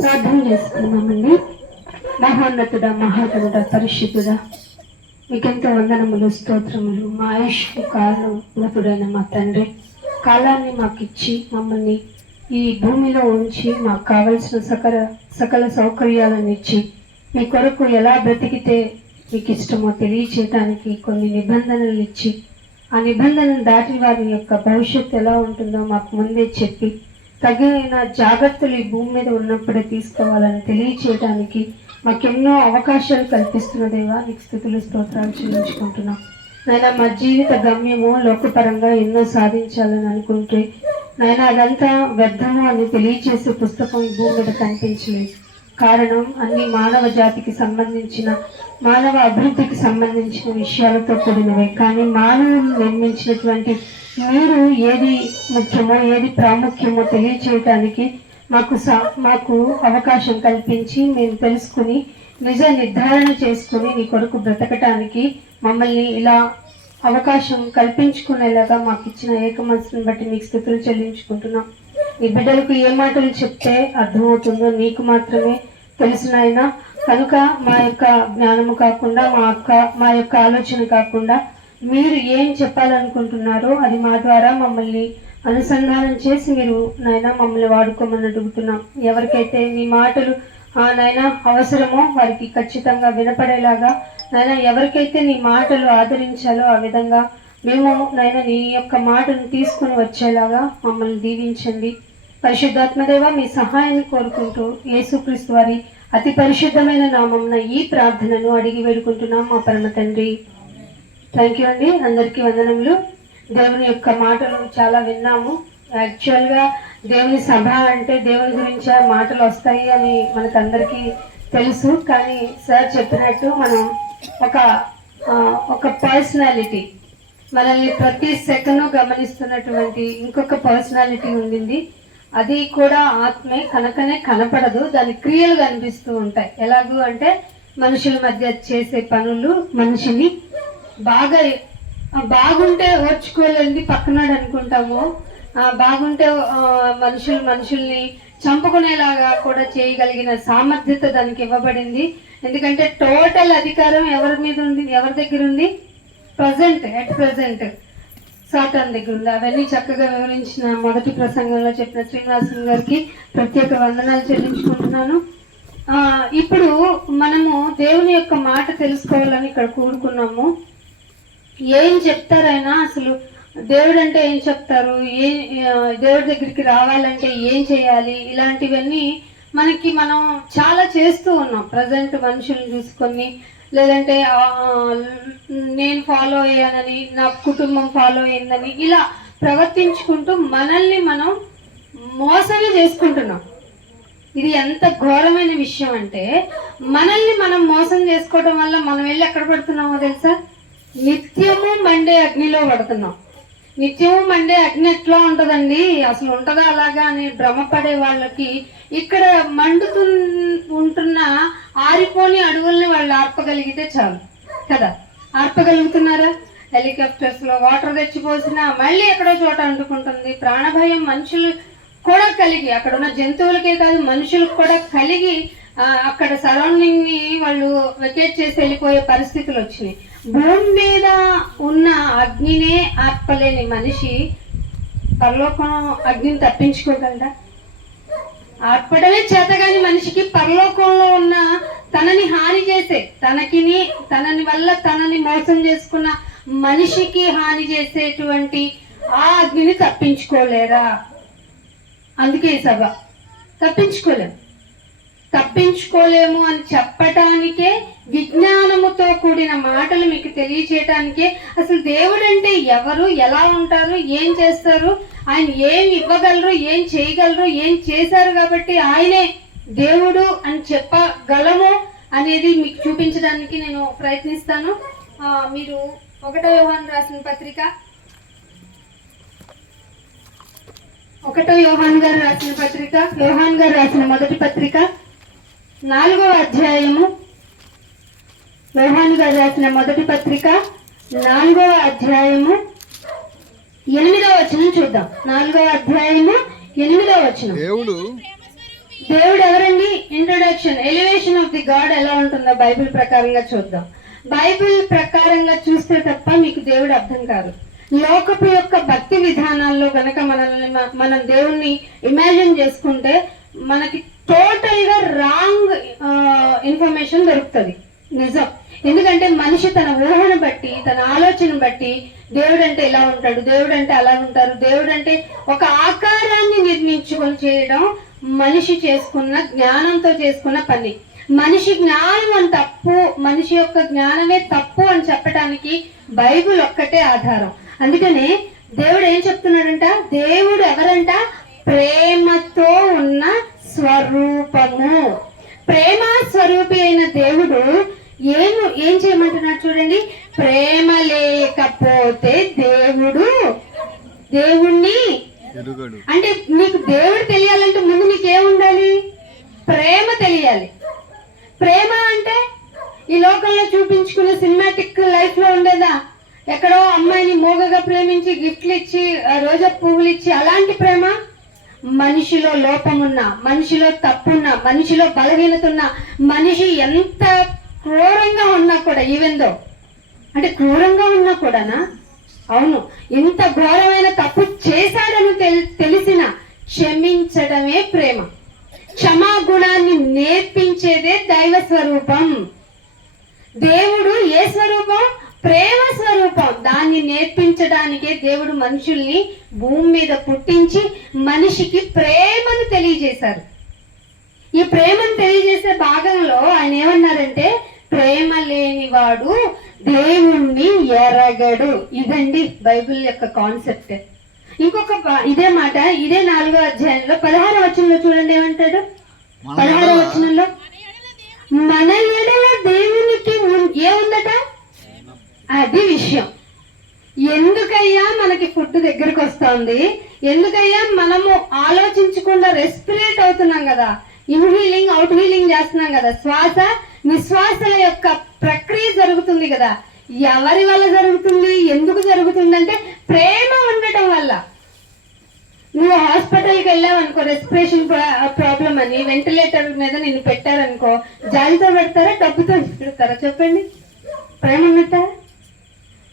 ప్రార్థన చేసుకున్నామండి. మహోన్నతుడ, మహాగణుడ, పరిశుద్ధుడ, మీకెంతో వందనములు, స్తోత్రములు. మా ఆయుష్ కారణుడైన మా తండ్రి, కాలాన్ని మాకు ఇచ్చి మమ్మల్ని ఈ భూమిలో ఉంచి మాకు కావలసిన సకల సౌకర్యాలను ఇచ్చి మీ కొరకు ఎలా బ్రతికితే మీకు ఇష్టమో తెలియచేయటానికి కొన్ని నిబంధనలు ఇచ్చి ఆ నిబంధనలు దాటి వారి యొక్క భవిష్యత్తు ఎలా ఉంటుందో మాకు ముందే చెప్పి తగిన జాగ్రత్తలు ఈ భూమి మీద ఉన్నప్పుడే తీసుకోవాలని తెలియచేయడానికి మాకెన్నో అవకాశాలు కల్పిస్తున్న దేవా, నీకు స్తుతులు స్తోత్రాలు చెల్లించుకుంటున్నాం. నాయన మా జీవిత గమ్యము లోకపరంగా ఎన్నో సాధించాలని అనుకుంటే నాయన అదంతా వ్యర్థము అని తెలియచేసే పుస్తకం ఈ భూమి మీద కనిపించలేదు. కారణం అన్ని మానవ జాతికి సంబంధించిన, మానవ అభివృద్ధికి సంబంధించిన విషయాలతో కూడినవే. కానీ మానవులు నిర్మించినటువంటి మీరు ఏది ముఖ్యమో ఏది ప్రాముఖ్యమో తెలియచేయటానికి మాకు అవకాశం కల్పించి మేము తెలుసుకుని నిజ నిర్ధారణ చేసుకుని నీ కొరకు బ్రతకటానికి మమ్మల్ని ఇలా అవకాశం కల్పించుకునేలాగా మాకు ఇచ్చిన ఏక మనసుని బట్టి మీకు స్తుతులు చెల్లించుకుంటున్నాం. ఈ బిడ్డలకు ఏ మాటలు చెప్తే అర్థమవుతుందో నీకు మాత్రమే తెలిసినైనా కనుక మా యొక్క జ్ఞానము కాకుండా మా యొక్క ఆలోచన కాకుండా మీరు ఏం చెప్పాలనుకుంటున్నారో అది మా ద్వారా మమ్మల్ని అనుసంధానం చేసి మీరు నాయన మమ్మల్ని వాడుకోమని అడుగుతున్నాం. ఎవరికైతే మీ మాటలు నాయన అవసరమో వారికి ఖచ్చితంగా వినపడేలాగా నాయన ఎవరికైతే నీ మాటలు ఆదరించాలో ఆ విధంగా మేము నాయన నీ యొక్క మాటను తీసుకుని వచ్చేలాగా మమ్మల్ని దీవించండి. పరిశుద్ధాత్మదేవ, మీ సహాయాన్ని కోరుకుంటూ యేసుక్రీస్తు వారి అతి పరిశుద్ధమైన నామమున ఈ ప్రార్థనను అడిగి వేడుకుంటున్నాం మా పరమ తండ్రి. థ్యాంక్ యూ అండి. అందరికీ వందనములు. దేవుని యొక్క మాటలు చాలా విన్నాము. యాక్చువల్గా దేవుని సభ అంటే దేవుని గురించి మాటలు వస్తాయి అని మనకందరికీ తెలుసు. కానీ సార్ చెప్పినట్టు మనం ఒక పర్సనాలిటీ, మనల్ని ప్రతి సెకండ్ గమనిస్తున్నటువంటి ఇంకొక పర్సనాలిటీ ఉండింది. అది కూడా ఆత్మే, కనుకనే కనపడదు, దాని క్రియలు కనిపిస్తూ ఉంటాయి. ఎలాగూ అంటే మనుషుల మధ్య చేసే పనులు మనిషిని బాగుంటే ఓర్చుకోలేంది పక్కనాడు అనుకుంటాము. బాగుంటే మనుషుల్ని చంపుకునేలాగా కూడా చేయగలిగిన సామర్థ్యత దానికి ఇవ్వబడింది. ఎందుకంటే టోటల్ అధికారం ఎవరి మీద ఉంది, ఎవరి దగ్గర ఉంది? ఎట్ ప్రజెంట్ సాతాన్ దగ్గర ఉంది. అవన్నీ చక్కగా వివరించిన మొదటి ప్రసంగంలో చెప్పిన శ్రీనివాసన్ గారికి ప్రత్యేక వందనాలు చెల్లించుకుంటున్నాను. ఇప్పుడు మనము దేవుని యొక్క మాట తెలుసుకోవాలని ఇక్కడ కూడుకున్నాము. ఏం చెప్తారైనా అసలు దేవుడు అంటే ఏం చెప్తారు, దేవుడి దగ్గరికి రావాలంటే ఏం చేయాలి, ఇలాంటివన్నీ మనం చాలా చేస్తూ ఉన్నాం. ప్రజెంట్ మనుషులను చూసుకొని, లేదంటే నేను ఫాలో అయ్యానని, నా కుటుంబం ఫాలో అయ్యిందని ఇలా ప్రవర్తించుకుంటూ మనల్ని మనం మోసమే చేసుకుంటున్నాం. ఇది ఎంత ఘోరమైన విషయం అంటే, మనల్ని మనం మోసం చేసుకోవడం వల్ల మనం వెళ్ళి ఎక్కడ పడుతున్నామో తెలుసా? నిత్యము మండే అగ్నిలో పడుతున్నాం. నిత్యము మండే అగ్ని ఎట్లా ఉంటుందండి, అసలు ఉంటుందా అలాగా అని భ్రమపడే వాళ్ళకి ఇక్కడ ఉంటున్న ఆరిపోని అడవుల్ని వాళ్ళు ఆర్పగలిగితే చాలు కదా. ఆర్పగలుగుతున్నారా? హెలికాప్టర్స్ లో వాటర్ తెచ్చిపోసినా మళ్ళీ ఎక్కడో చోట అంటుకుంటుంది. ప్రాణభయం మనుషులు కూడా కలిగి, అక్కడ ఉన్న జంతువులకే కాదు మనుషులకు కూడా కలిగి అక్కడ సరౌండింగ్ ని వాళ్ళు వెకేట్ చేసి వెళ్ళిపోయే పరిస్థితులు వచ్చినాయి. భూమి మీద ఉన్న అగ్నినే ఆర్పలేని మనిషి పరలోకం అగ్నిని తప్పించుకోగలరా? ఆర్పడమే చేతగాని మనిషికి పరలోకంలో ఉన్న తనని హాని చేసే, తనని వల్ల తనని మోసం చేసుకున్న మనిషికి హాని చేసేటువంటి ఆ అగ్నిని తప్పించుకోలేరా? అందుకే ఈ సభ. తప్పించుకోలేము అని చెప్పటానికే, విజ్ఞానముతో కూడిన మాటలు మీకు తెలియచేయటానికే, అసలు దేవుడు అంటే ఎవరు, ఎలా ఉంటారు, ఏం చేస్తారు, ఆయన ఏం ఇవ్వగలరు, ఏం చేయగలరు, ఏం చేశారు కాబట్టి ఆయనే దేవుడు అని చెప్పగలము అనేది మీకు చూపించడానికి నేను ప్రయత్నిస్తాను. మీరు 1 యోహాను రాసిన పత్రిక, 1 యోహాను గారు రాసిన పత్రిక, యోహాను గారు రాసిన మొదటి పత్రిక 4వ అధ్యాయము, యోహాను గారు రాసిన మొదటి పత్రిక 4వ అధ్యాయము 8వ వచనం చూద్దాం. 4వ అధ్యాయము 8వ వచనం. దేవుడు ఎవరండి? Introduction, elevation of the God ఎలా ఉంటుందో బైబిల్ ప్రకారంగా చూద్దాం. బైబిల్ ప్రకారంగా చూస్తే తప్ప మీకు దేవుడు అర్థం కాదు. లోకపు యొక్క భక్తి విధానాల్లో గనక మనం దేవుణ్ణి ఇమాజిన్ చేసుకుంటే మనకి టోటల్ గా రాంగ్ ఇన్ఫర్మేషన్ దొరుకుతుంది. నిజం. ఎందుకంటే మనిషి తన ఊహను బట్టి, తన ఆలోచన బట్టి దేవుడు అంటే ఇలా ఉంటాడు, దేవుడు అంటే అలా ఉంటారు, దేవుడు అంటే ఒక ఆకారాన్ని నిర్మించుకొని చేయడం మనిషి చేసుకున్న జ్ఞానంతో చేసుకున్న పని. మనిషి జ్ఞానం అని తప్పు, మనిషి యొక్క జ్ఞానమే తప్పు అని చెప్పడానికి బైబిల్ ఒక్కటే ఆధారం. అందుకనే దేవుడు ఏం చెప్తున్నాడంట? దేవుడు ఎవరంట? ప్రేమతో ఉన్న స్వరూపము. ప్రేమ స్వరూపి అయిన దేవుడు ఏం చేయమంటున్నాడు చూడండి. ప్రేమ లేకపోతే దేవుణ్ణి అంటే నీకు దేవుడు తెలియాలంటే ముందు నీకేముండాలి? ప్రేమ తెలియాలి. ప్రేమ అంటే ఈ లోకంలో చూపించుకునే సినిమాటిక్ లైఫ్ లో ఉండేదా? ఎక్కడో అమ్మాయిని మోగగా ప్రేమించి గిఫ్ట్లు ఇచ్చి, రోజా పువ్వులు ఇచ్చి అలాంటి ప్రేమ? మనిషిలో లోపమున్నా, మనిషిలో తప్పున్నా, మనిషిలో బలహీనత ఉన్నా, మనిషి ఎంత క్రూరంగా ఉన్నా కూడా, ఈవెందో అంటే క్రూరంగా ఉన్నా కూడానా, అవును, ఇంత ఘోరమైన తప్పు చేశాడని తెలిసిన క్షమించడమే ప్రేమ. క్షమాగుణాన్ని నేర్పించేదే దైవ స్వరూపం. దేవుడు ఏ స్వరూపం? ప్రేమ స్వరూపం. దాన్ని నేర్పించడానికే దేవుడు మనుషుల్ని భూమి మీద పుట్టించి మనిషికి ప్రేమను తెలియజేశారు. ఈ ప్రేమను తెలియజేసే భాగంలో ఆయన ఏమన్నారంటే, ప్రేమ లేనివాడు దేవుణ్ణి ఎరగడు. ఇదండి బైబిల్ యొక్క కాన్సెప్ట్. ఇంకొక ఇదే మాట, ఇదే 4వ అధ్యాయంలో 16వ వచనంలో చూడండి ఏమంటాడు. 16వ వచనంలో మన ఎడల దేవునికి ఏముందట? అది విషయం. ఎందుకయ్యా మనకి ఫుడ్ దగ్గరకు వస్తుంది, ఎందుకయ్యా మనము ఆలోచించకుండా రెస్పిరేట్ అవుతున్నాం కదా, ఇన్హీలింగ్ అవుట్ హీలింగ్ చేస్తున్నాం కదా, శ్వాస నిశ్వాసల యొక్క ప్రక్రియ జరుగుతుంది కదా. ఎవరి వల్ల జరుగుతుంది? ఎందుకు జరుగుతుంది అంటే ప్రేమ ఉండటం వల్ల. నువ్వు హాస్పిటల్కి వెళ్ళావు అనుకో, రెస్పిరేషన్ ప్రాబ్లం అని వెంటిలేటర్ మీద నిన్ను పెట్టారనుకో, జాలితో పెడతారా డబ్బుతో పెడతారా చెప్పండి? ప్రేమ ఉన్నట్ట?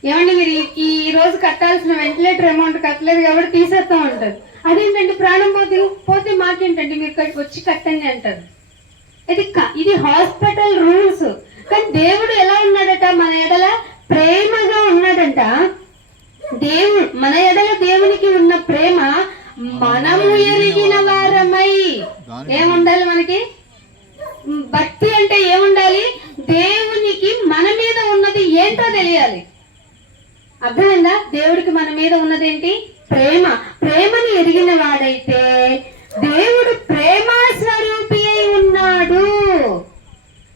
ఏమండి మీరు ఈ రోజు కట్టాల్సిన వెంటిలేటర్ అమౌంట్ కట్టలేదు కాబట్టి తీసేస్తాం అంటారు. అదేంటండి ప్రాణం పోతే మాకేంటండి, మీరు ఇక్కడికి వచ్చి కట్టండి అంటారు. ఇది హాస్పిటల్ రూల్స్. కానీ దేవుడు ఎలా ఉన్నాడట? మన ఎడల ప్రేమగా ఉన్నాడంట. మన ఎడల దేవునికి ఉన్న ప్రేమ మనము ఎరిగిన వారమై. ఏముండాలి మనకి? భక్తి అంటే ఏముండాలి? దేవునికి మన మీద ఉన్నది ఏంటో తెలియాలి. అర్థమైందా? దేవుడికి మన మీద ఉన్నదేంటి? ప్రేమ. ప్రేమను ఎరిగిన వాడైతే దేవుడు ప్రేమ స్వరూపి అయి ఉన్నాడు.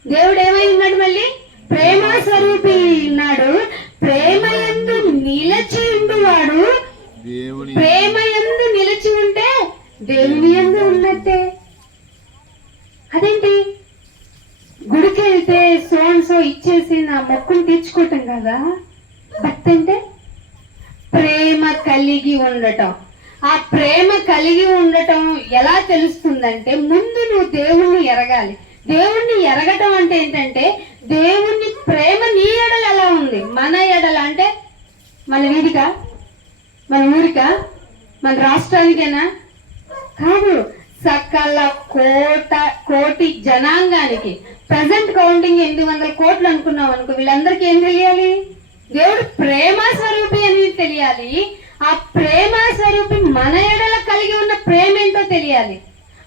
దేవుడు ఏమై ఉన్నాడు? మళ్ళీ ప్రేమ స్వరూపి ఉన్నాడు. ప్రేమ యందు నిలిచి ఉండువాడు. ప్రేమ యందు నిలిచి ఉంటే దేవుని యందు ఉన్నట్టే. అదేంటి? గుడికి వెళ్తే సో ఇచ్చేసి నా మొక్కును తీర్చుకోవటం కదా భక్తి అంటే. ప్రేమ కలిగి ఉండటం. ఆ ప్రేమ కలిగి ఉండటం ఎలా తెలుస్తుందంటే, ముందు నువ్వు దేవుణ్ణి ఎరగాలి. దేవుణ్ణి ఎరగటం అంటే ఏంటంటే, దేవుని ప్రేమ నీ ఎడల ఎలా ఉంది. మన ఎడల అంటే మన వీధికా, మన ఊరికా, మన రాష్ట్రానికేనా? కాదు, సకల కోటి జనాంగానికి. ప్రజెంట్ కౌంటింగ్ 800 కోట్లు అనుకున్నాం అనుకో, వీళ్ళందరికీ ఏం తెలియాలి? దేవుడు ప్రేమ స్వరూపి అని తెలియాలి. ఆ ప్రేమ స్వరూపి మన ఎడల కలిగి ఉన్న ప్రేమ ఏంటో తెలియాలి.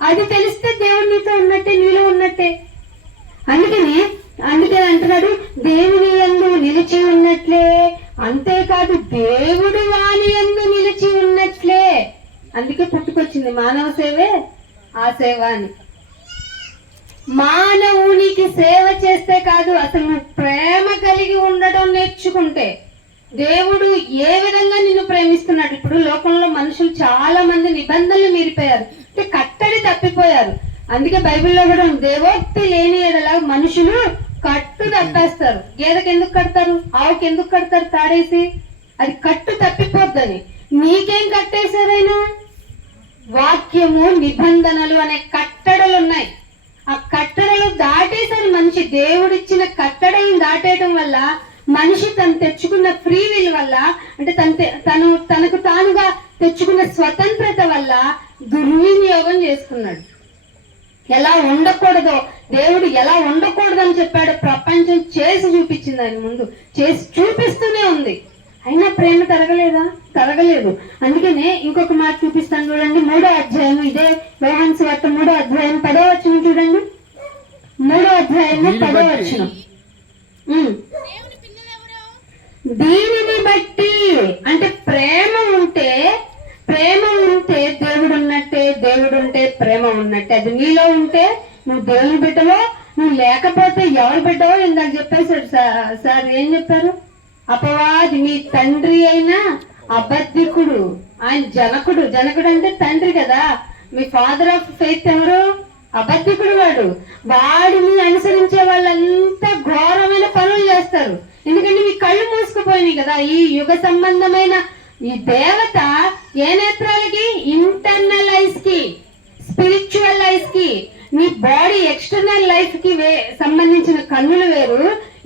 అది తెలిస్తే దేవుడు నీతో ఉన్నట్టే, నీలో ఉన్నట్టే. అందుకే అంటున్నాడు, దేవుని యందు నిలిచి ఉన్నట్లే. అంతేకాదు దేవుడు వాని యందు నిలిచి ఉన్నట్లే. అందుకే పుట్టుకొచ్చింది మానవ సేవే ఆ సేవ అని. మానవునికి సేవ చేస్తే కాదు, అసలు నువ్వు ప్రేమ కలిగి ఉండడం నేర్చుకుంటే దేవుడు ఏ విధంగా నిన్ను ప్రేమిస్తున్నాడు. ఇప్పుడు లోకంలో మనుషులు చాలా మంది నిబంధనలు మీరిపోయారు, అంటే కట్టడి తప్పిపోయారు. అందుకే బైబిల్లో కూడా దేవోక్తి లేని ఎడలా మనుషులు కట్టు తప్పేస్తారు. గేదెకి ఎందుకు కడతారు? ఆవుకి ఎందుకు కడతారు తాడేసి? అది కట్టు తప్పిపోద్దని. నీకేం కట్టేశారైనా? వాక్యము, నిబంధనలు అనే కట్టడలు ఉన్నాయి. ఆ కట్టడలు దాటేసారి మనిషి. దేవుడిచ్చిన కట్టడలను దాటేయటం వల్ల మనిషి తను తెచ్చుకున్న ఫ్రీ విల్ వల్ల, అంటే తనకు తానుగా తెచ్చుకున్న స్వతంత్రత వల్ల దుర్వినియోగం చేసుకున్నాడు. ఎలా ఉండకూడదో దేవుడు ఎలా ఉండకూడదని చెప్పాడు. ప్రపంచం చేసి చూపించింది ఆయన ముందు, చేసి చూపిస్తూనే ఉంది. అయినా ప్రేమ తరగలేదు. అందుకనే ఇంకొక మాట చూపిస్తాను చూడండి. 3వ అధ్యాయం, ఇదే యోహాను సువార్త 3వ అధ్యాయం 10వ వచనం చూడండి. 3వ అధ్యాయం 10వ వచనం. దీనిని బట్టి అంటే ప్రేమ ఉంటే దేవుడు ఉన్నట్టే, దేవుడు ఉంటే ప్రేమ ఉన్నట్టే. అది నీలో ఉంటే నువ్వు దేవుని బిడ్డవో, నువ్వు లేకపోతే ఎవరు బిడ్డవో. ఇందాక చెప్పేశాడు సార్. ఏం చెప్పారు? అపవాది నీ తండ్రి అయినా అబద్ధికుడు, ఆయన జనకుడు అంటే తండ్రి కదా. మీ ఫాదర్ ఆఫ్ ఫెయిత్ ఎవరు? అబద్ధికుడు. వాడిని అనుసరించే వాళ్ళంతా ఘోరమైన పనులు చేస్తారు. ఎందుకంటే మీ కళ్ళు మూసుకుపోయినాయి కదా. ఈ యుగ సంబంధమైన ఈ దేవత ఏ నేత్రాలకి? ఇంటర్నల్ ఐస్ కి, స్పిరిచువల్ ఐస్ కి. నీ బాడీ ఎక్స్టర్నల్ లైఫ్ కి సంబంధించిన కన్నులు వేరు,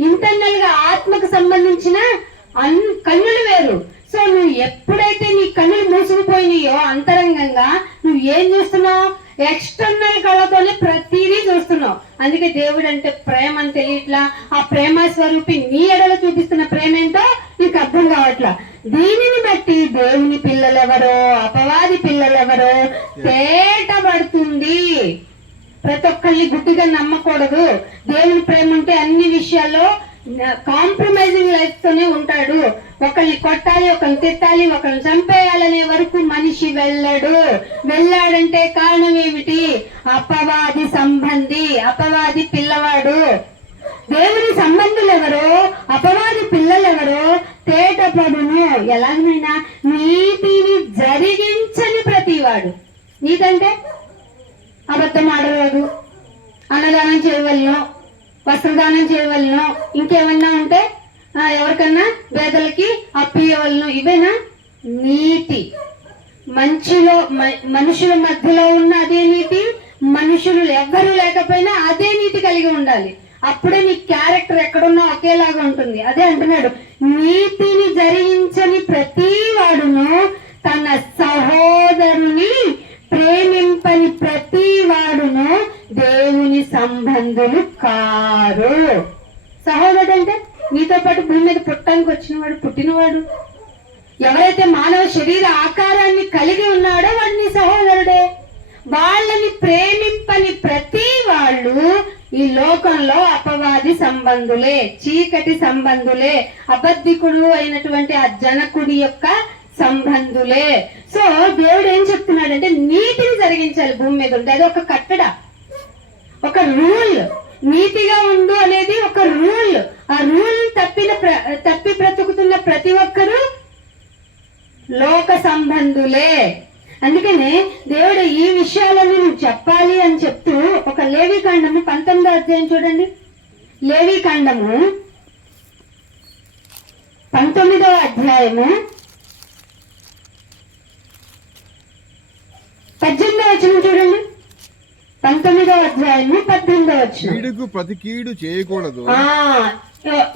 ఇంటర్నల్ గా ఆత్మకు సంబంధించిన కన్నులు వేరు. సో నువ్వు ఎప్పుడైతే నీ కన్నులు మూసుకుపోయినాయో అంతరంగంగా, నువ్వు ఏం చూస్తున్నావు? ఎక్స్టర్నల్ కళ్ళతోనే ప్రతిదీ చూస్తున్నావు. అందుకే దేవుడు అంటే ప్రేమ అని తెలియట్లా. ఆ ప్రేమ స్వరూపి నీ ఎడల చూపిస్తున్న ప్రేమ ఏంటో నీకు అర్థం కావట్లా. దీనిని బట్టి దేవుని పిల్లలెవరో అపవాది పిల్లలెవరో తేటపడుతుంది. ప్రతి ఒక్కరిని గుడ్డిగా నమ్మకూడదు. దేవుని ప్రేమ ఉంటే అన్ని విషయాల్లో కాంప్రమైజింగ్ లైఫ్ తోనే ఉంటాడు. ఒకరిని కొట్టాలి, ఒకరిని తిట్టాలి, ఒకరిని చంపేయాలనే వరకు మనిషి వెళ్ళాడంటే కారణం ఏమిటి? అపవాది సంబంధి, అపవాది పిల్లవాడు. దేవుని సంబంధులు ఎవరో, అపవాది పిల్లలెవరో తేటపడును. ఎలాగైనా నీతిని జరిగించని ప్రతివాడు. నీకంటే అబద్ధం ఆడలేదు, అన్నదానం చేయవలను, వస్త్రదానం చేయవలను, ఇంకేమన్నా ఉంటే ఎవరికన్నా పేదలకి అప్పియవలను. ఇవేనా నీతి? మనుషుల మధ్యలో ఉన్న అదే నీతి, మనుషులు ఎవ్వరూ లేకపోయినా అదే నీతి కలిగి ఉండాలి. అప్పుడే నీ క్యారెక్టర్ ఎక్కడున్నా ఒకేలాగా ఉంటుంది. అదే అంటున్నాడు, నీతిని జరిగించని ప్రతి వాడును తన సహోదరుని ప్రేమింపని ప్రతి వాడును దేవుని సంబంధులు కారు. సహోదరుడు అంటే నీతో పాటు భూమి మీద పుట్టడానికి వచ్చినవాడు, పుట్టినవాడు. ఎవరైతే మానవ శరీర ఆకారాన్ని కలిగి ఉన్నాడో వాడు నీ సహోదరుడే. వాళ్ళని ప్రేమింపని ప్రతి వాళ్ళు ఈ లోకంలో అపవాది సంబంధులే, చీకటి సంబంధులే, అబద్ధికుడు అయినటువంటి ఆ జనకుడి యొక్క సంబంధులే. సో దేవుడు ఏం చెప్తున్నాడంటే నీతిని జరిగించాలి భూమి మీద ఉంటే. అది ఒక కట్టడ, ఒక రూల్. నీతిగా ఉండు అనేది ఒక రూల్. ఆ రూల్ తప్పి బ్రతుకుతున్న ప్రతి ఒక్కరూ లోక సంబంధులే. అందుకనే దేవుడు ఈ విషయాలను నువ్వు చెప్పాలి అని చెప్తూ ఒక లేవీకాండము 19వ అధ్యాయం చూడండి. లేవీకాండము 19వ అధ్యాయము 18వ వచనం చూడండి. 19వ అధ్యాయము 18వ వచనం. కీడుకు ప్రతి కీడు చేయకూడదు.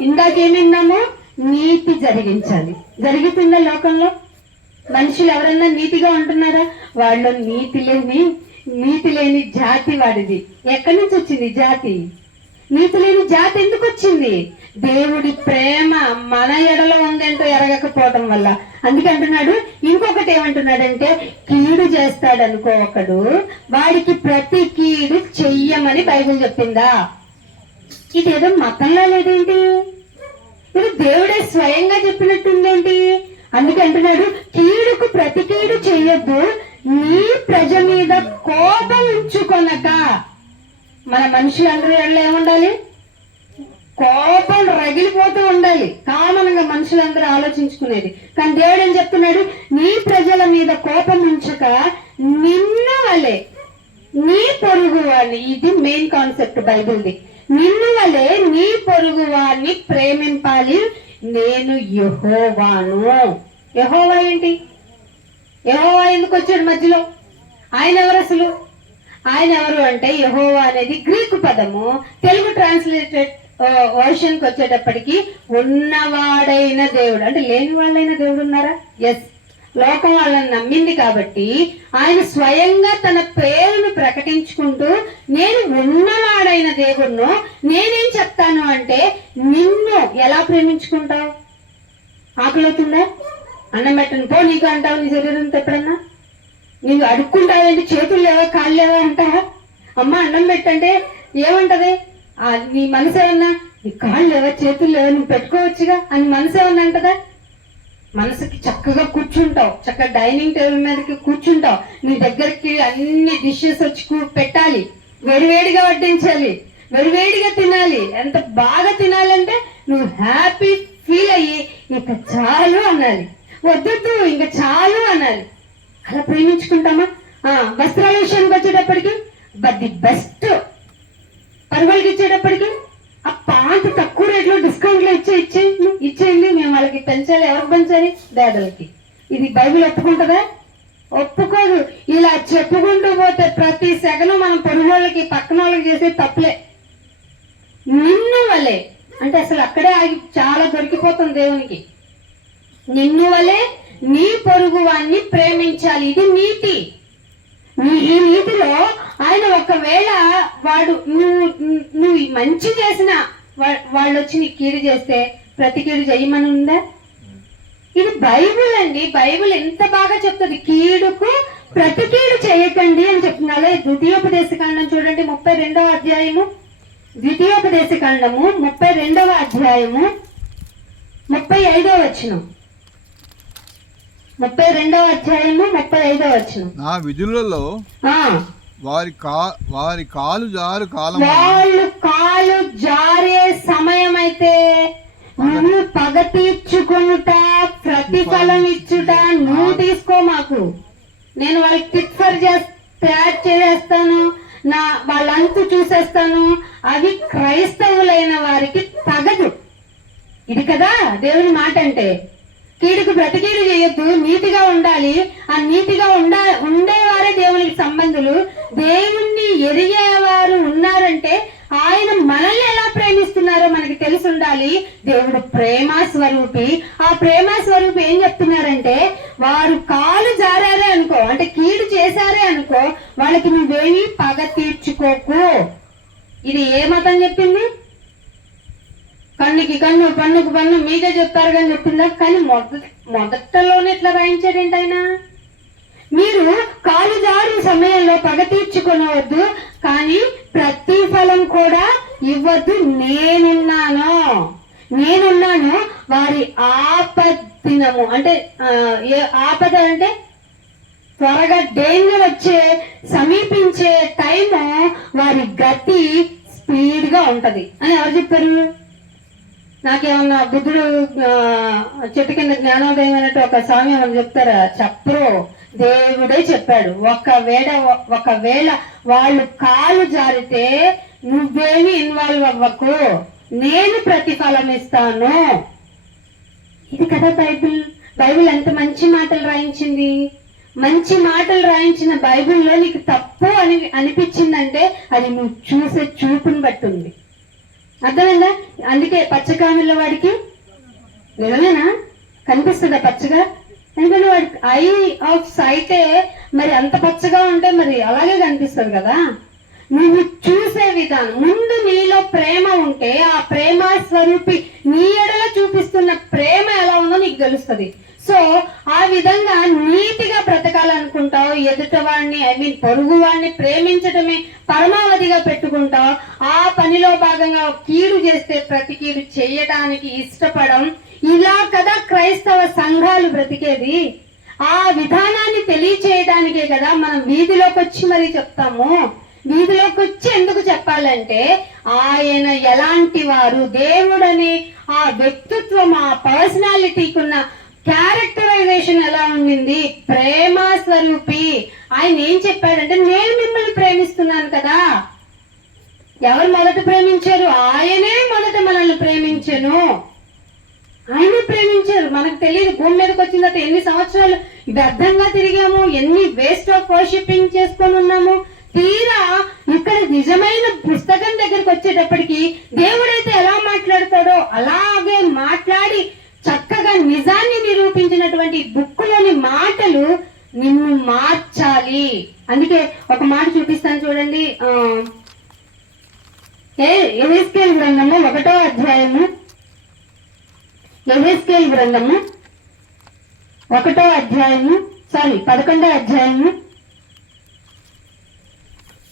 ఇందాకేమిన్నాము? నీతి జరిగించాలి. జరుగుతుందా లోకంలో? మనుషులు ఎవరన్నా నీతిగా ఉంటున్నారా? వాళ్ళు నీతి లేని జాతి వాడిది. ఎక్కడి నుంచి వచ్చింది జాతి? నీతి లేని జాతి ఎందుకు వచ్చింది? దేవుడి ప్రేమ మన ఎడలో ఉందేంటో ఎరగకపోవడం వల్ల. అందుకే అంటున్నాడు. ఇంకొకటి ఏమంటున్నాడంటే, కీడు చేస్తాడనుకో ఒకడు, వాడికి ప్రతి కీడు చెయ్యమని బైబిల్ చెప్పిందా? ఇదేదో మతంలో లేదేంటి? ఇది దేవుడే స్వయంగా చెప్పినట్టుందేంటి? అందుకే అంటున్నాడు, కీడుకు ప్రతి కీడు చెయ్యొద్దు, నీ ప్రజ మీద కోపం ఉంచుకొనక. మన మనుషులందరూ ఏముండాలి? కోపం రగిలిపోతూ ఉండాలి. కామన్ గా మనుషులందరూ ఆలోచించుకునేది. కానీ దేవుడు ఏం చెప్తున్నాడు? నీ ప్రజల మీద కోపం ఉంచక నిన్ను వలె నీ పొరుగు వాడిని, ఇది మెయిన్ కాన్సెప్ట్ బైబిల్ది, నిన్ను వలె నీ పొరుగు వాడిని ప్రేమింపాలి, నేను యెహోవాను. యెహోవా ఏంటి? యెహోవా ఎందుకు వచ్చాడు మధ్యలో? ఆయన ఎవరు అసలు? ఆయన ఎవరు అంటే, యెహోవా అనేది గ్రీకు పదము. తెలుగు ట్రాన్స్లేటెడ్ వర్షన్ కి వచ్చేటప్పటికి ఉన్నవాడైన దేవుడు అంటే లేని వాళ్ళైన దేవుడు ఉన్నారా? ఎస్. లోకం వాళ్ళని నమ్మింది కాబట్టి ఆయన స్వయంగా తన పేరును ప్రకటించుకుంటూ, నేను ఉన్నవాడైన దేవుడును, నేనేం చెప్తాను అంటే, నిన్ను ఎలా ప్రేమించుకుంటావు? ఆకలివుతుందా? అన్నం పెట్టను పో నీకు అంటావు. నీ శరీరంతో ఎప్పుడన్నా నీవు అడుక్కుంటావేంటి? చేతులు లేవా కాళ్ళు లేవా అంటావా? అమ్మ అన్నం పెట్టంటే ఏమంటది? నీ మనసు ఏమన్నా, నీ కాళ్ళు లేవా చేతులు లేవా నువ్వు పెట్టుకోవచ్చుగా అని మనసు ఏమన్నా అంటదా? మనసుకి చక్కగా కూర్చుంటావు, చక్కగా డైనింగ్ టేబుల్ మీదకి కూర్చుంటావు, నీ దగ్గరికి అన్ని డిషెస్ వచ్చి పెట్టాలి, వేడివేడిగా వడ్డించాలి, వేడివేడిగా తినాలి. ఎంత బాగా తినాలంటే నువ్వు హ్యాపీ ఫీల్ అయ్యి ఇక చాలు అనాలి, వద్దొద్దు ఇంకా చాలు అనాలి. అలా ప్రేమించుకుంటామా? వస్త్రాల విషయానికి వచ్చేటప్పటికి ది బెస్ట్. పరుగులకి ఇచ్చేటప్పటికి ఆ పాంట్ తక్కువ రేట్లో డిస్కౌంట్ లో ఇచ్చేయండి, మేము వాళ్ళకి పెంచాలి. ఎవరికి పెంచాలి? పేదలకి. ఇది బైబిల్ ఒప్పుకుంటుందా? ఒప్పుకోదు. ఇలా చెప్పుకుంటూ పోతే ప్రతి సెగను మనం పొరుగు వాళ్ళకి పక్కన వాళ్ళకి చేసే తప్పులే. నిన్ను వలే అంటే అసలు అక్కడే ఆగి చాలా దొరికిపోతుంది దేవునికి. నిన్ను వలే నీ పొరుగు వాణ్ణి ప్రేమించాలి. ఇది నీతి. ఈ నీతిలో ఆయన ఒకవేళ వాడు నువ్వు మంచి చేసిన వాళ్ళు వచ్చి నీ కీడు చేస్తే ప్రతి కీడు చేయమని ఉందా? ఇది బైబిల్ అండి. బైబిల్ ఎంత బాగా చెప్తుంది, కీడుకు ప్రతి కీడు చేయకండి అని చెప్తుంది. అలాగే ద్వితీయోపదేశకాండం చూడండి 32వ అధ్యాయము. ద్వితీయోపదేశకాండము 32వ అధ్యాయము 35వ వచనం. 32వ అధ్యాయము 35వ వచనం. నా విధులలో వారి కాలు జారు కాలం, వాళ్ళు కాలు జారే సమయం అయితే నువ్వు పగ తీర్చుకుంటా ప్రతిఫలం ఇచ్చుట నువ్వు తీసుకో. మాకు నేను వాళ్ళకి టిట్ఫర్ చేస్తాను, వాళ్ళంతు చూసేస్తాను. అవి క్రైస్తవులైన వారికి తగదు. ఇది కదా దేవుని మాట అంటే. కీడుకు ప్రతికీడు చేయొద్దు, నీతిగా ఉండాలి. ఆ నీతిగా ఉండేవారే దేవునికి సంబంధులు. దేవుణ్ణి ఎరిగేవారు ఉన్నారంటే ఆయన మనల్ని ఎలా ప్రేమిస్తున్నారో మనకి తెలిసి ఉండాలి. దేవుడు ప్రేమ స్వరూపి. ఆ ప్రేమ స్వరూపి ఏం చెప్తున్నారంటే, వారు కాలు జారారే అనుకో, అంటే కీడు చేశారే అనుకో, వాళ్ళకి నువ్వేమీ పగ తీర్చుకోకు. ఇది ఏ మతం చెప్పింది? కన్నుకి కన్ను, పన్నుకు పన్ను మీకే చెప్తారు కానీ చెప్పిందా? కానీ మొదటలోనే ఇట్లా రాయించాడేంటి ఆయన? మీరు కాలు జారు సమయంలో పగ తీర్చుకోవద్దు, కానీ ప్రతిఫలం కూడా ఇవ్వద్దు. నేనున్నాను వారి ఆపదినము, అంటే ఆపద అంటే త్వరగా డేంజర్ వచ్చే సమీపించే టైము వారి గతి స్పీడ్ గా ఉంటది అని ఎవరు చెప్పారు? నాకేమన్నా బుద్ధుడు చెట్టు కింద జ్ఞానోదయం అన్నట్టు ఒక స్వామి ఏమన్నా చెప్తారా? చెప్పరు, దేవుడే చెప్పాడు. ఒకవేళ వాళ్ళు కాలు జారితే నువ్వేమి ఇన్వాల్వ్ అవ్వకు, నేను ప్రతిఫలం ఇస్తాను. ఇది కదా బైబిల్ ఎంత మంచి మాటలు రాయించింది. మంచి మాటలు రాయించిన బైబిల్లో నీకు తప్పు అనిపించిందంటే అది నువ్వు చూసే చూపుని బట్టి ఉంది. అర్థమైందా? అందుకే పచ్చకామిళ్ళ వాడికి నిజమేనా కనిపిస్తుందా పచ్చగా? ఎందుకంటే వాడికి ఐ ఆఫ్ సైటే మరి అంత పచ్చగా ఉంటే మరి అలాగే కనిపిస్తుంది కదా. నువ్వు చూసే విధానం, ముందు నీలో ప్రేమ ఉంటే ఆ ప్రేమ స్వరూపి నీ ఎడల చూపిస్తున్న ప్రేమ ఎలా ఉందో నీకు తెలుస్తుంది. సో ఆ విధంగా నీతిగా బ్రతకాలనుకుంటావు, ఎదుట వాడిని పొరుగు వాడిని ప్రేమించడమే పరమావధిగా పెట్టుకుంటావు. ఆ పనిలో భాగంగా కీడు చేస్తే ప్రతి కీడు చేయడానికి ఇష్టపడం. ఇలా కదా క్రైస్తవ సంఘాలు బ్రతికేది. ఆ విధానాన్ని తెలియచేయడానికే కదా మనం వీధిలోకి వచ్చి మరీ చెప్తాము. వీధిలోకి వచ్చి ఎందుకు చెప్పాలంటే ఆయన ఎలాంటి వారు, దేవుడని ఆ వ్యక్తిత్వం, ఆ పర్సనాలిటీకి ఉన్న క్యారెక్టరైజేషన్ ఎలా ఉండింది, ప్రేమ స్వరూపి. ఆయన ఏం చెప్పాడంటే, నేను మిమ్మల్ని ప్రేమిస్తున్నాను కదా. ఎవరు మొదట ప్రేమించారు? ఆయనే మొదట మనల్ని ప్రేమించాను. ఆయనే ప్రేమించారు. మనకు తెలియదు భూమి మీదకి వచ్చిన తర్వాత ఎన్ని సంవత్సరాలు వ్యర్థంగా తిరిగాము, ఎన్ని వేస్ట్ ఆఫ్ వర్షిపింగ్ చేసుకొని ఉన్నాము. తీరా ఇక్కడ నిజమైన పుస్తకం దగ్గరికి వచ్చేటప్పటికి దేవుడైతే ఎలా మాట్లాడతాడో అలాగే మాట్లాడి చక్కగా నిజాన్ని నిరూపించినటువంటి బుక్కులోని మాటలు నిన్ను మార్చాలి. అందుకే ఒక మాట చూపిస్తాను చూడండి. యెహెజ్కేలు గ్రంథము 1వ అధ్యాయము, యెహెజ్కేలు గ్రంథము 1వ అధ్యాయము 11వ అధ్యాయము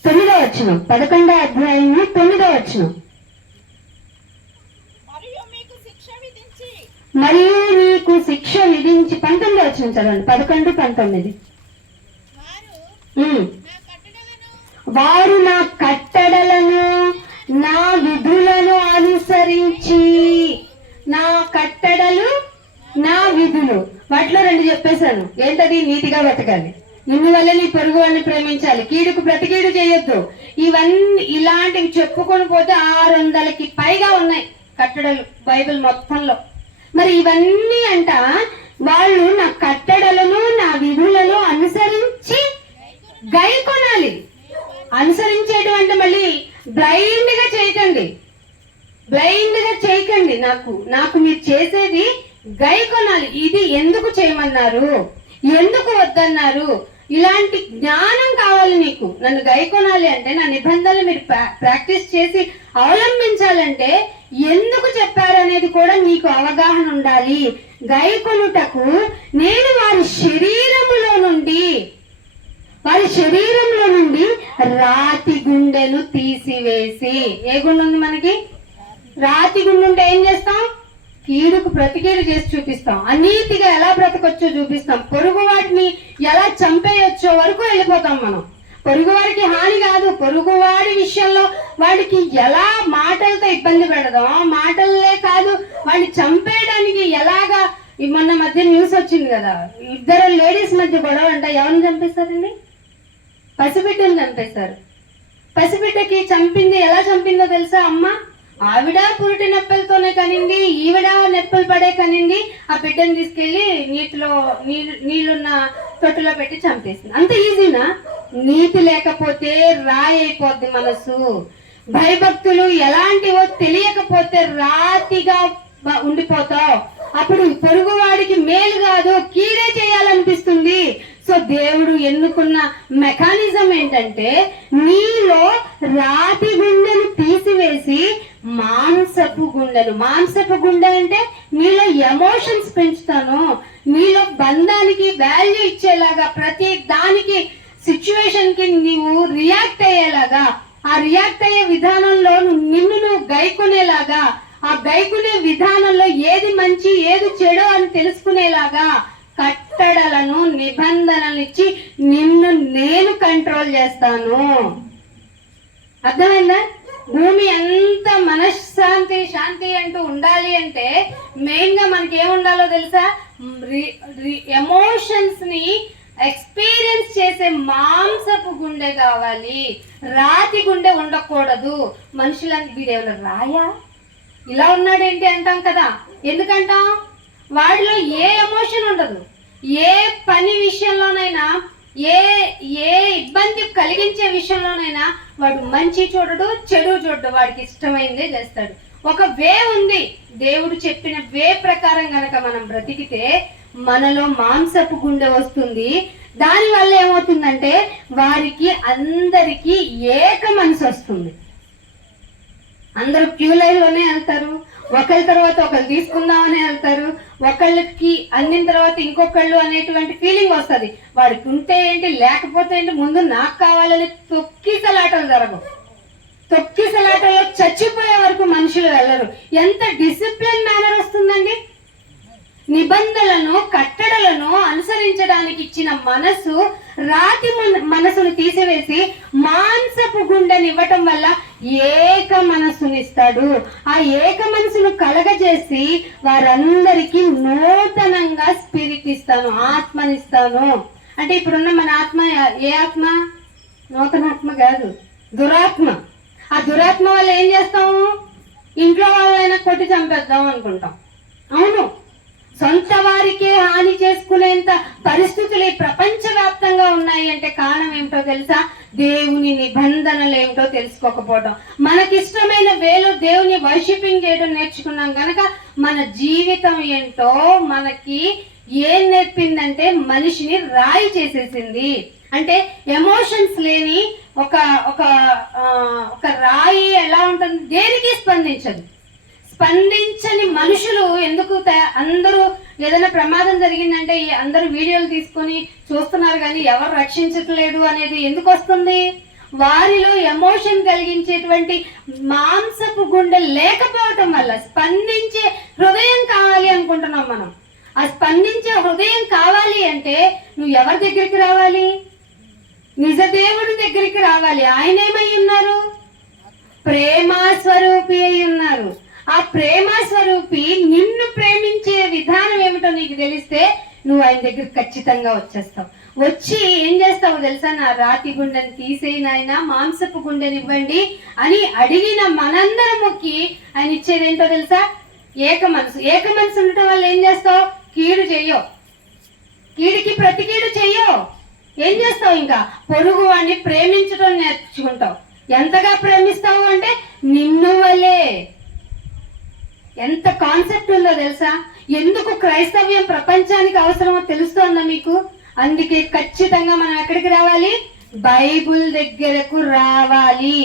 9వ వచనం. 11వ అధ్యాయము 9వ వచనం. మరియు నీకు శిక్ష విధించి 19వ వచనం చదవండి. 11, 19. వారు నా కట్టడలను నా విధులను అనుసరించి, నా కట్టడలు నా విధులు, వాటిలో 2 చెప్పేశాను. ఏంటది? నీతిగా బతకాలి, నిన్ను వల్ల నీ పొరుగు వాడిని ప్రేమించాలి, కీడుకు ప్రతి కీడు చేయొద్దు. ఇవన్నీ ఇలాంటివి చెప్పుకొని పోతే 600కి పైగా ఉన్నాయి కట్టడలు బైబిల్ మొత్తంలో. మరి ఇవన్నీ అంట వాళ్ళు నా కట్టడలను నా విధులను అనుసరించి గైకొనాలి. అనుసరించేటువంటి మళ్ళీ బ్లైండ్ గా చేయకండి. నాకు మీరు చేసేది గైకొనాలి. ఇది ఎందుకు చేయమన్నారు, ఎందుకు వద్దన్నారు, ఇలాంటి జ్ఞానం కావాలి నీకు. నన్ను గైకొనాలి అంటే, నా నిబంధనలు మీరు ప్రాక్టీస్ చేసి అవలంబించాలంటే ఎందుకు చెప్పారనేది కూడా నీకు అవగాహన ఉండాలి. గైకొనుటకు నేను వారి శరీరములో నుండి రాతి గుండెను తీసివేసి. ఏ గుండె ఉంది మనకి? రాతి గుండె ఉంటే ఏం చేస్తాం? కీడుకు ప్రతికీడు చేసి చూపిస్తాం. అనీతిగా ఎలా బ్రతకొచ్చో చూపిస్తాం. పొరుగు వాటిని ఎలా చంపేయొచ్చో వరకు వెళ్ళిపోతాం మనం. పొరుగువాడికి హాని కాదు, పొరుగువాడి విషయంలో వాడికి ఎలా మాటలతో ఇబ్బంది పెడదాం, మాటలే కాదు వాడిని చంపేయడానికి ఎలాగా. మొన్న మధ్య న్యూస్ వచ్చింది కదా, 2 లేడీస్ మధ్య గొడవ అంట. ఎవరిని చంపేశారండి? పసిబిడ్డను చంపేశారు. పసిబిడ్డకి ఎలా చంపిందో తెలుసా? అమ్మ ఆవిడ పురిటి నొప్పులతోనే కనింది, ఈవిడ నొప్పులు పడే కనింది. ఆ బిడ్డను తీసుకెళ్లి నీళ్ళున్న తొట్టులో పెట్టి చంపేసింది. అంత ఈజీనా? నీతి లేకపోతే రాయి అయిపోద్ది మనసు. భయభక్తులు ఎలాంటివో తెలియకపోతే రాతిగా ఉండిపోతావు. అప్పుడు పొరుగువాడికి మేలు కాదు, కీడే చేయాలనిపిస్తుంది. సో దేవుడు ఎన్నుకున్న మెకానిజం ఏంటంటే, నీలో రాతి గుండెను తీసివేసి మాంసపు గుండె అంటే నీలో ఎమోషన్స్ పెంచుతాను, నీలో బంధానికి వాల్యూ ఇచ్చేలాగా, ప్రతి దానికి సిచ్యువేషన్ కి నీవు రియాక్ట్ అయ్యేలాగా, ఆ రియాక్ట్ అయ్యే విధానంలో నువ్వు గైకునేలాగా, ఆ గైకునే విధానంలో ఏది మంచి ఏది చెడు అని తెలుసుకునేలాగా కట్టడలను నిబంధనలు ఇచ్చి నిన్ను నేను కంట్రోల్ చేస్తాను. అర్థమైందా? భూమి ఎంత మనశ్శాంతి శాంతి అంటూ ఉండాలి అంటే మెయిన్ గా మనకి ఏముండాలో తెలుసా? ఎమోషన్స్ ని ఎక్స్పీరియన్స్ చేసే మాంసపు గుండె కావాలి, రాతి గుండె ఉండకూడదు. మనుషులని వీడేమైనా రాయా ఇలా ఉన్నాడేంటి అంటాం కదా. ఎందుకంటాం? వాడిలో ఏ ఎమోషన్ ఉండదు. ఏ పని విషయంలోనైనా, ఏ ఇబ్బంది కలిగించే విషయంలోనైనా వాడు మంచి చూడడు, చెడు చూడడు, వాడికి ఇష్టమైందే చేస్తాడు. ఒక వే ఉంది, దేవుడు చెప్పిన వే ప్రకారం గనక మనం బ్రతికితే మనలో మాంసపు గుండె వస్తుంది. దాని వల్ల ఏమవుతుందంటే వారికి అందరికీ ఏక మనసు వస్తుంది. అందరూ క్యూ లైన్ లోనే వెళ్తారు, ఒకరి తర్వాత ఒకరు తీసుకుందామని వెళ్తారు, ఒకళ్ళకి అందిన తర్వాత ఇంకొకళ్ళు అనేటువంటి ఫీలింగ్ వస్తుంది. వాడికి ఉంటే ఏంటి, లేకపోతే ఏంటి, ముందు నాకు కావాలని తొక్కిసలాటలు జరగవు. తొక్కిసలాటలో చచ్చిపోయే వరకు మనుషులు వెళ్ళరు. ఎంత డిసిప్లిన్ మేనర్ వస్తుందండి. నిబంధనలను కట్టడలను అనుసరించడానికి ఇచ్చిన మనసు రాతి మనసును తీసివేసి మాంసపు గుండెని ఇవ్వటం వల్ల ఏక మనసునిస్తాడు. ఆ ఏక మనసును కలగజేసి వారందరికీ నూతనంగా స్పిరిట్ ఇస్తాను, ఆత్మనిస్తాను. అంటే ఇప్పుడున్న మన ఆత్మ ఏ ఆత్మ? నూతన ఆత్మ కాదు, దురాత్మ. ఆ దురాత్మ వల్ల ఏం చేస్తాము? ఇంట్లో వాళ్ళైనా కొట్టి చంపేద్దాం అనుకుంటాం. అవును, సొంత వారికే హాని చేసుకునేంత పరిస్థితులు ఈ ప్రపంచవ్యాప్తంగా ఉన్నాయి. అంటే కారణం ఏమిటో తెలుసా? దేవుని నిబంధనలు ఏమిటో తెలుసుకోకపోవడం. మనకిష్టమైన వేలో దేవుని వర్షిపింగ్ చేయడం నేర్చుకున్నాం గనక మన జీవితం ఏంటో మనకి ఏం నేర్పిందంటే మనిషిని రాయి చేసేసింది. అంటే ఎమోషన్స్ లేని ఒక ఒక ఒక రాయి ఎలా ఉంటుంది? దేనికి స్పందించదు. స్పందించని మనుషులు ఎందుకు? అందరూ ఏదైనా ప్రమాదం జరిగిందంటే అందరూ వీడియోలు తీసుకొని చూస్తున్నారు కానీ ఎవరు రక్షించట్లేదు అనేది ఎందుకు వస్తుంది? వారిలో ఎమోషన్ కలిగించేటువంటి మాంసపు గుండె లేకపోవటం వల్ల. స్పందించే హృదయం కావాలి అనుకుంటున్నాం మనం. ఆ స్పందించే హృదయం కావాలి అంటే నువ్వు ఎవరి దగ్గరికి రావాలి? నిజ దేవుడి దగ్గరికి రావాలి. ఆయన ఏమై ఉన్నారు? ప్రేమ స్వరూపి అయి ఉన్నారు. ఆ ప్రేమ స్వరూపి నిన్ను ప్రేమించే విధానం ఏమిటో నీకు తెలిస్తే నువ్వు ఆయన దగ్గర ఖచ్చితంగా వచ్చేస్తావు. వచ్చి ఏం చేస్తావు తెలుసా? నా రాతి గుండెని తీసేయి నాయన, మాంసపు గుండెని ఇవ్వండి అని అడిగిన మనందరం మొక్కి ఆయన ఇచ్చేదేంటో తెలుసా? ఏక మనసు. ఏక మనసు ఉండటం వల్ల ఏం చేస్తావు? కీడు చెయ్యో, కీడికి ప్రతి కీడు చెయ్యో. ఏం చేస్తావు? ఇంకా పొరుగు వాడిని ప్రేమించడం నేర్చుకుంటావు. ఎంతగా ప్రేమిస్తావు అంటే నిన్ను వలే. ఎంత కాన్సెప్ట్ ఉందో తెలుసా? ఎందుకు క్రైస్తవ్యం ప్రపంచానికి అవసరమో తెలుస్తోందా మీకు? అందుకే ఖచ్చితంగా మనం ఎక్కడికి రావాలి? బైబుల్ దగ్గరకు రావాలి.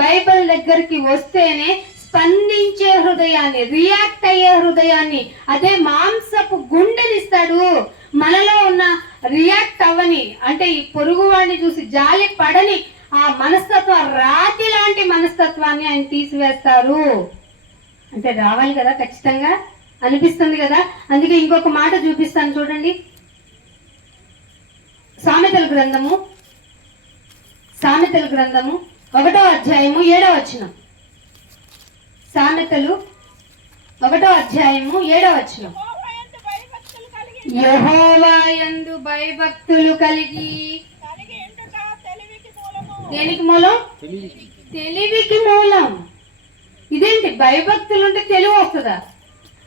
బైబిల్ దగ్గరికి వస్తేనే స్పందించే హృదయాన్ని, రియాక్ట్ అయ్యే హృదయాన్ని, అదే మాంసపు గుండెనిస్తాడు. మనలో ఉన్న రియాక్ట్ అవ్వని, అంటే ఈ పొరుగు వాడిని చూసి జాలి పడని ఆ మనస్తత్వం, రాతి లాంటి మనస్తత్వాన్ని ఆయన తీసివేస్తారు. అంటే రావాలి కదా, ఖచ్చితంగా అనిపిస్తుంది కదా. అందుకే ఇంకొక మాట చూపిస్తాను చూడండి. సామెతల గ్రంథము 1వ అధ్యాయము 7వ వచనం. సామెతలు 1వ అధ్యాయము 7వ వచనం. యెహోవా యందు భయభక్తులు కలిగి. దేనికి మూలం? తెలివికి మూలం. ఇదేంటి భయభక్తులు ఉంటే తెలివి వస్తుందా?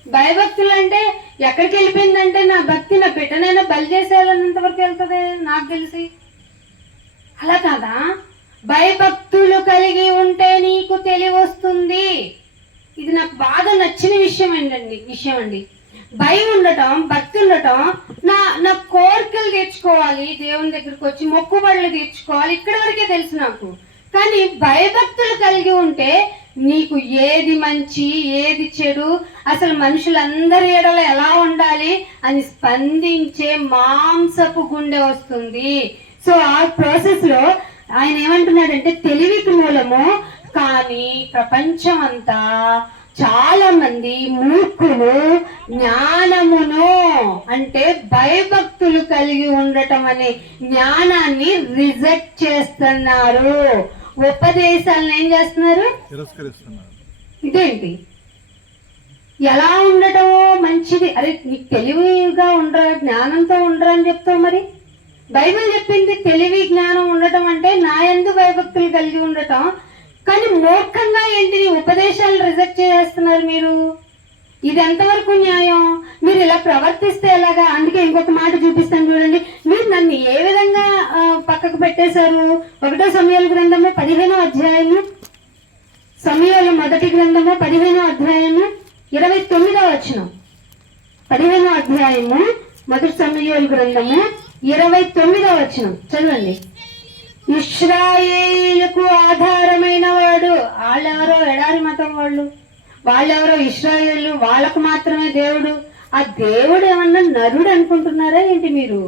భయభక్తులు అంటే ఎక్కడికి వెళ్ళిపోయిందంటే నా భక్తి నా బిడ్డనైనా బలి చేసేయాలన్నంత వరకు వెళ్తుంది నాకు తెలిసి. అలా కాదా? భయభక్తులు కలిగి ఉంటే నీకు తెలివి వస్తుంది. ఇది నాకు బాగా నచ్చిన విషయం అండి. భయం ఉండటం, భక్తి ఉండటం, నా కోరికలు తీర్చుకోవాలి, దేవుని దగ్గరికి వచ్చి మొక్కుబడులు తీర్చుకోవాలి, ఇక్కడ వరకే తెలుసు నాకు. కానీ భయభక్తులు కలిగి ఉంటే నీకు ఏది మంచి ఏది చెడు, అసలు మనుషులందరి ఎడల ఎలా ఉండాలి అని స్పందించే మాంసపు గుండె వస్తుంది. సో ఆ ప్రాసెస్ లో ఆయన ఏమంటున్నాడంటే తెలివికి మూలము. కానీ ప్రపంచం అంతా చాలా మంది మూర్ఖులు జ్ఞానమును అంటే భయభక్తులు కలిగి ఉండటం అనే జ్ఞానాన్ని రిజెక్ట్ చేస్తున్నారు. ఉపదేశాలను ఏం చేస్తున్నారు? తిరస్కరిస్తున్నారు. ఇదేంటి? ఎలా ఉండటం మంచిది? అరే నీకు తెలివిగా ఉండరా, జ్ఞానంతో ఉండరా అని చెప్తావు. మరి బైబిల్ చెప్పింది తెలివి జ్ఞానం ఉండటం అంటే నా యందు భయభక్తులు కలిగి ఉండటం. కానీ మూర్ఖంగా ఏంటి ఉపదేశాలు రిజెక్ట్ చేస్తున్నారు మీరు? ఇది ఎంతవరకు న్యాయం? మీరు ఇలా ప్రవర్తిస్తే ఎలాగా? అందుకే ఇంకొక మాట చూపిస్తాను చూడండి. మీరు నన్ను ఏ విధంగా పక్కకు పెట్టేశారు? 1 సమూయేలు గ్రంథము 15వ అధ్యాయము, సమూయేలు మొదటి గ్రంథము 15వ అధ్యాయము 29వ వచనం. 15వ అధ్యాయము 1 సమూయేలు గ్రంథము 29వ వచనం చదవండి. ఇశ్రాయేలుకు ఆధారమైన వాడు. వాళ్ళెవరో ఎడారి మతం వాళ్ళెవరో ఇశ్రాయేలు, వాళ్ళకు మాత్రమే దేవుడు. ఆ దేవుడు ఏమన్నా నరుడు అనుకుంటున్నారా ఏంటి మీరు?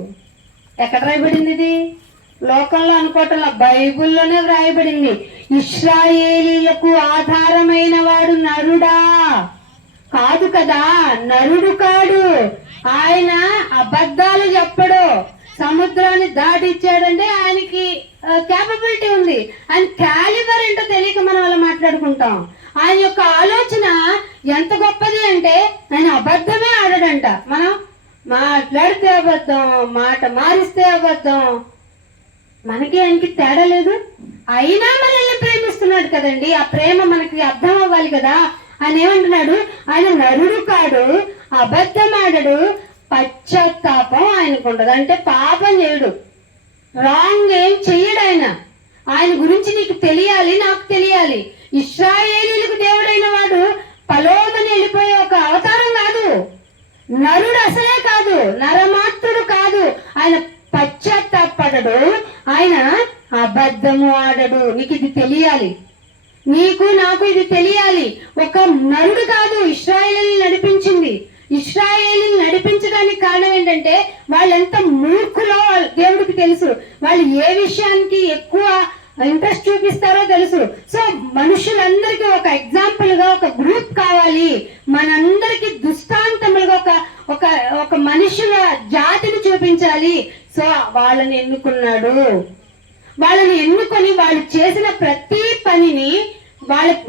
ఎక్కడ రాయబడింది ఇది? లోకంలో అనుకోవటం, బైబిల్లోనే రాయబడింది. ఇశ్రాయేలీలకు ఆధారమైన వాడు నరుడా? కాదు కదా, నరుడు కాడు. ఆయన అబద్ధాలు చెప్పడు. సముద్రాన్ని దాటిచ్చాడంటే ఆయనకి క్యాపబిలిటీ ఉంది. ఆయన క్యాలిబర్ ఏంటో తెలియక మనం అలా మాట్లాడుకుంటాం. ఆయన యొక్క ఆలోచన ఎంత గొప్పది అంటే ఆయన అబద్ధమే ఆడడంట. మనం మాట్లాడితే అబద్ధం, మాట మారిస్తే అబద్ధం. మనకి ఆయనకి తేడా లేదు. అయినా మనల్ని ప్రేమిస్తున్నాడు కదండి. ఆ ప్రేమ మనకి అర్థం అవ్వాలి కదా. ఆయన ఏమంటున్నాడు? ఆయన నరుడు కాడు, అబద్ధం ఆడడు, పశ్చాత్తాపం ఆయనకు ఉండదు. అంటే పాపం చేయడు, రాంగ్ ఏం చెయ్యడు. ఆయన గురించి నీకు తెలియాలి, నాకు తెలియాలి. ఇశ్రాయేలీలకు దేవుడైన వాడు పలోమని వెళ్ళిపోయే ఒక అవతారం కాదు. నరుడు అసలే కాదు, నరమాత్రుడు కాదు. ఆయన పశ్చాత్తాపడడు, ఆయన అబద్ధము ఆడడు. నీకు ఇది తెలియాలి, నీకు నాకు ఇది తెలియాలి. ఒక నరుడు కాదు ఇశ్రాయేలీని నడిపించింది. ఇశ్రాయేలీని నడిపించడానికి కారణం ఏంటంటే వాళ్ళు ఎంత మూర్ఖులో దేవుడికి తెలుసు. వాళ్ళు ఏ విషయానికి ఎక్కువ ఇంట్రెస్ట్ చూపిస్తారో తెలుసు. సో మనుషులందరికీ ఒక ఎగ్జాంపుల్ గా ఒక గ్రూప్ కావాలి. మనందరికి దృష్టాంతములుగా ఒక ఒక మనుషుల జాతిని చూపించాలి. సో వాళ్ళని ఎన్నుకున్నాడు. వాళ్ళని ఎన్నుకొని వాళ్ళు చేసిన ప్రతి పనిని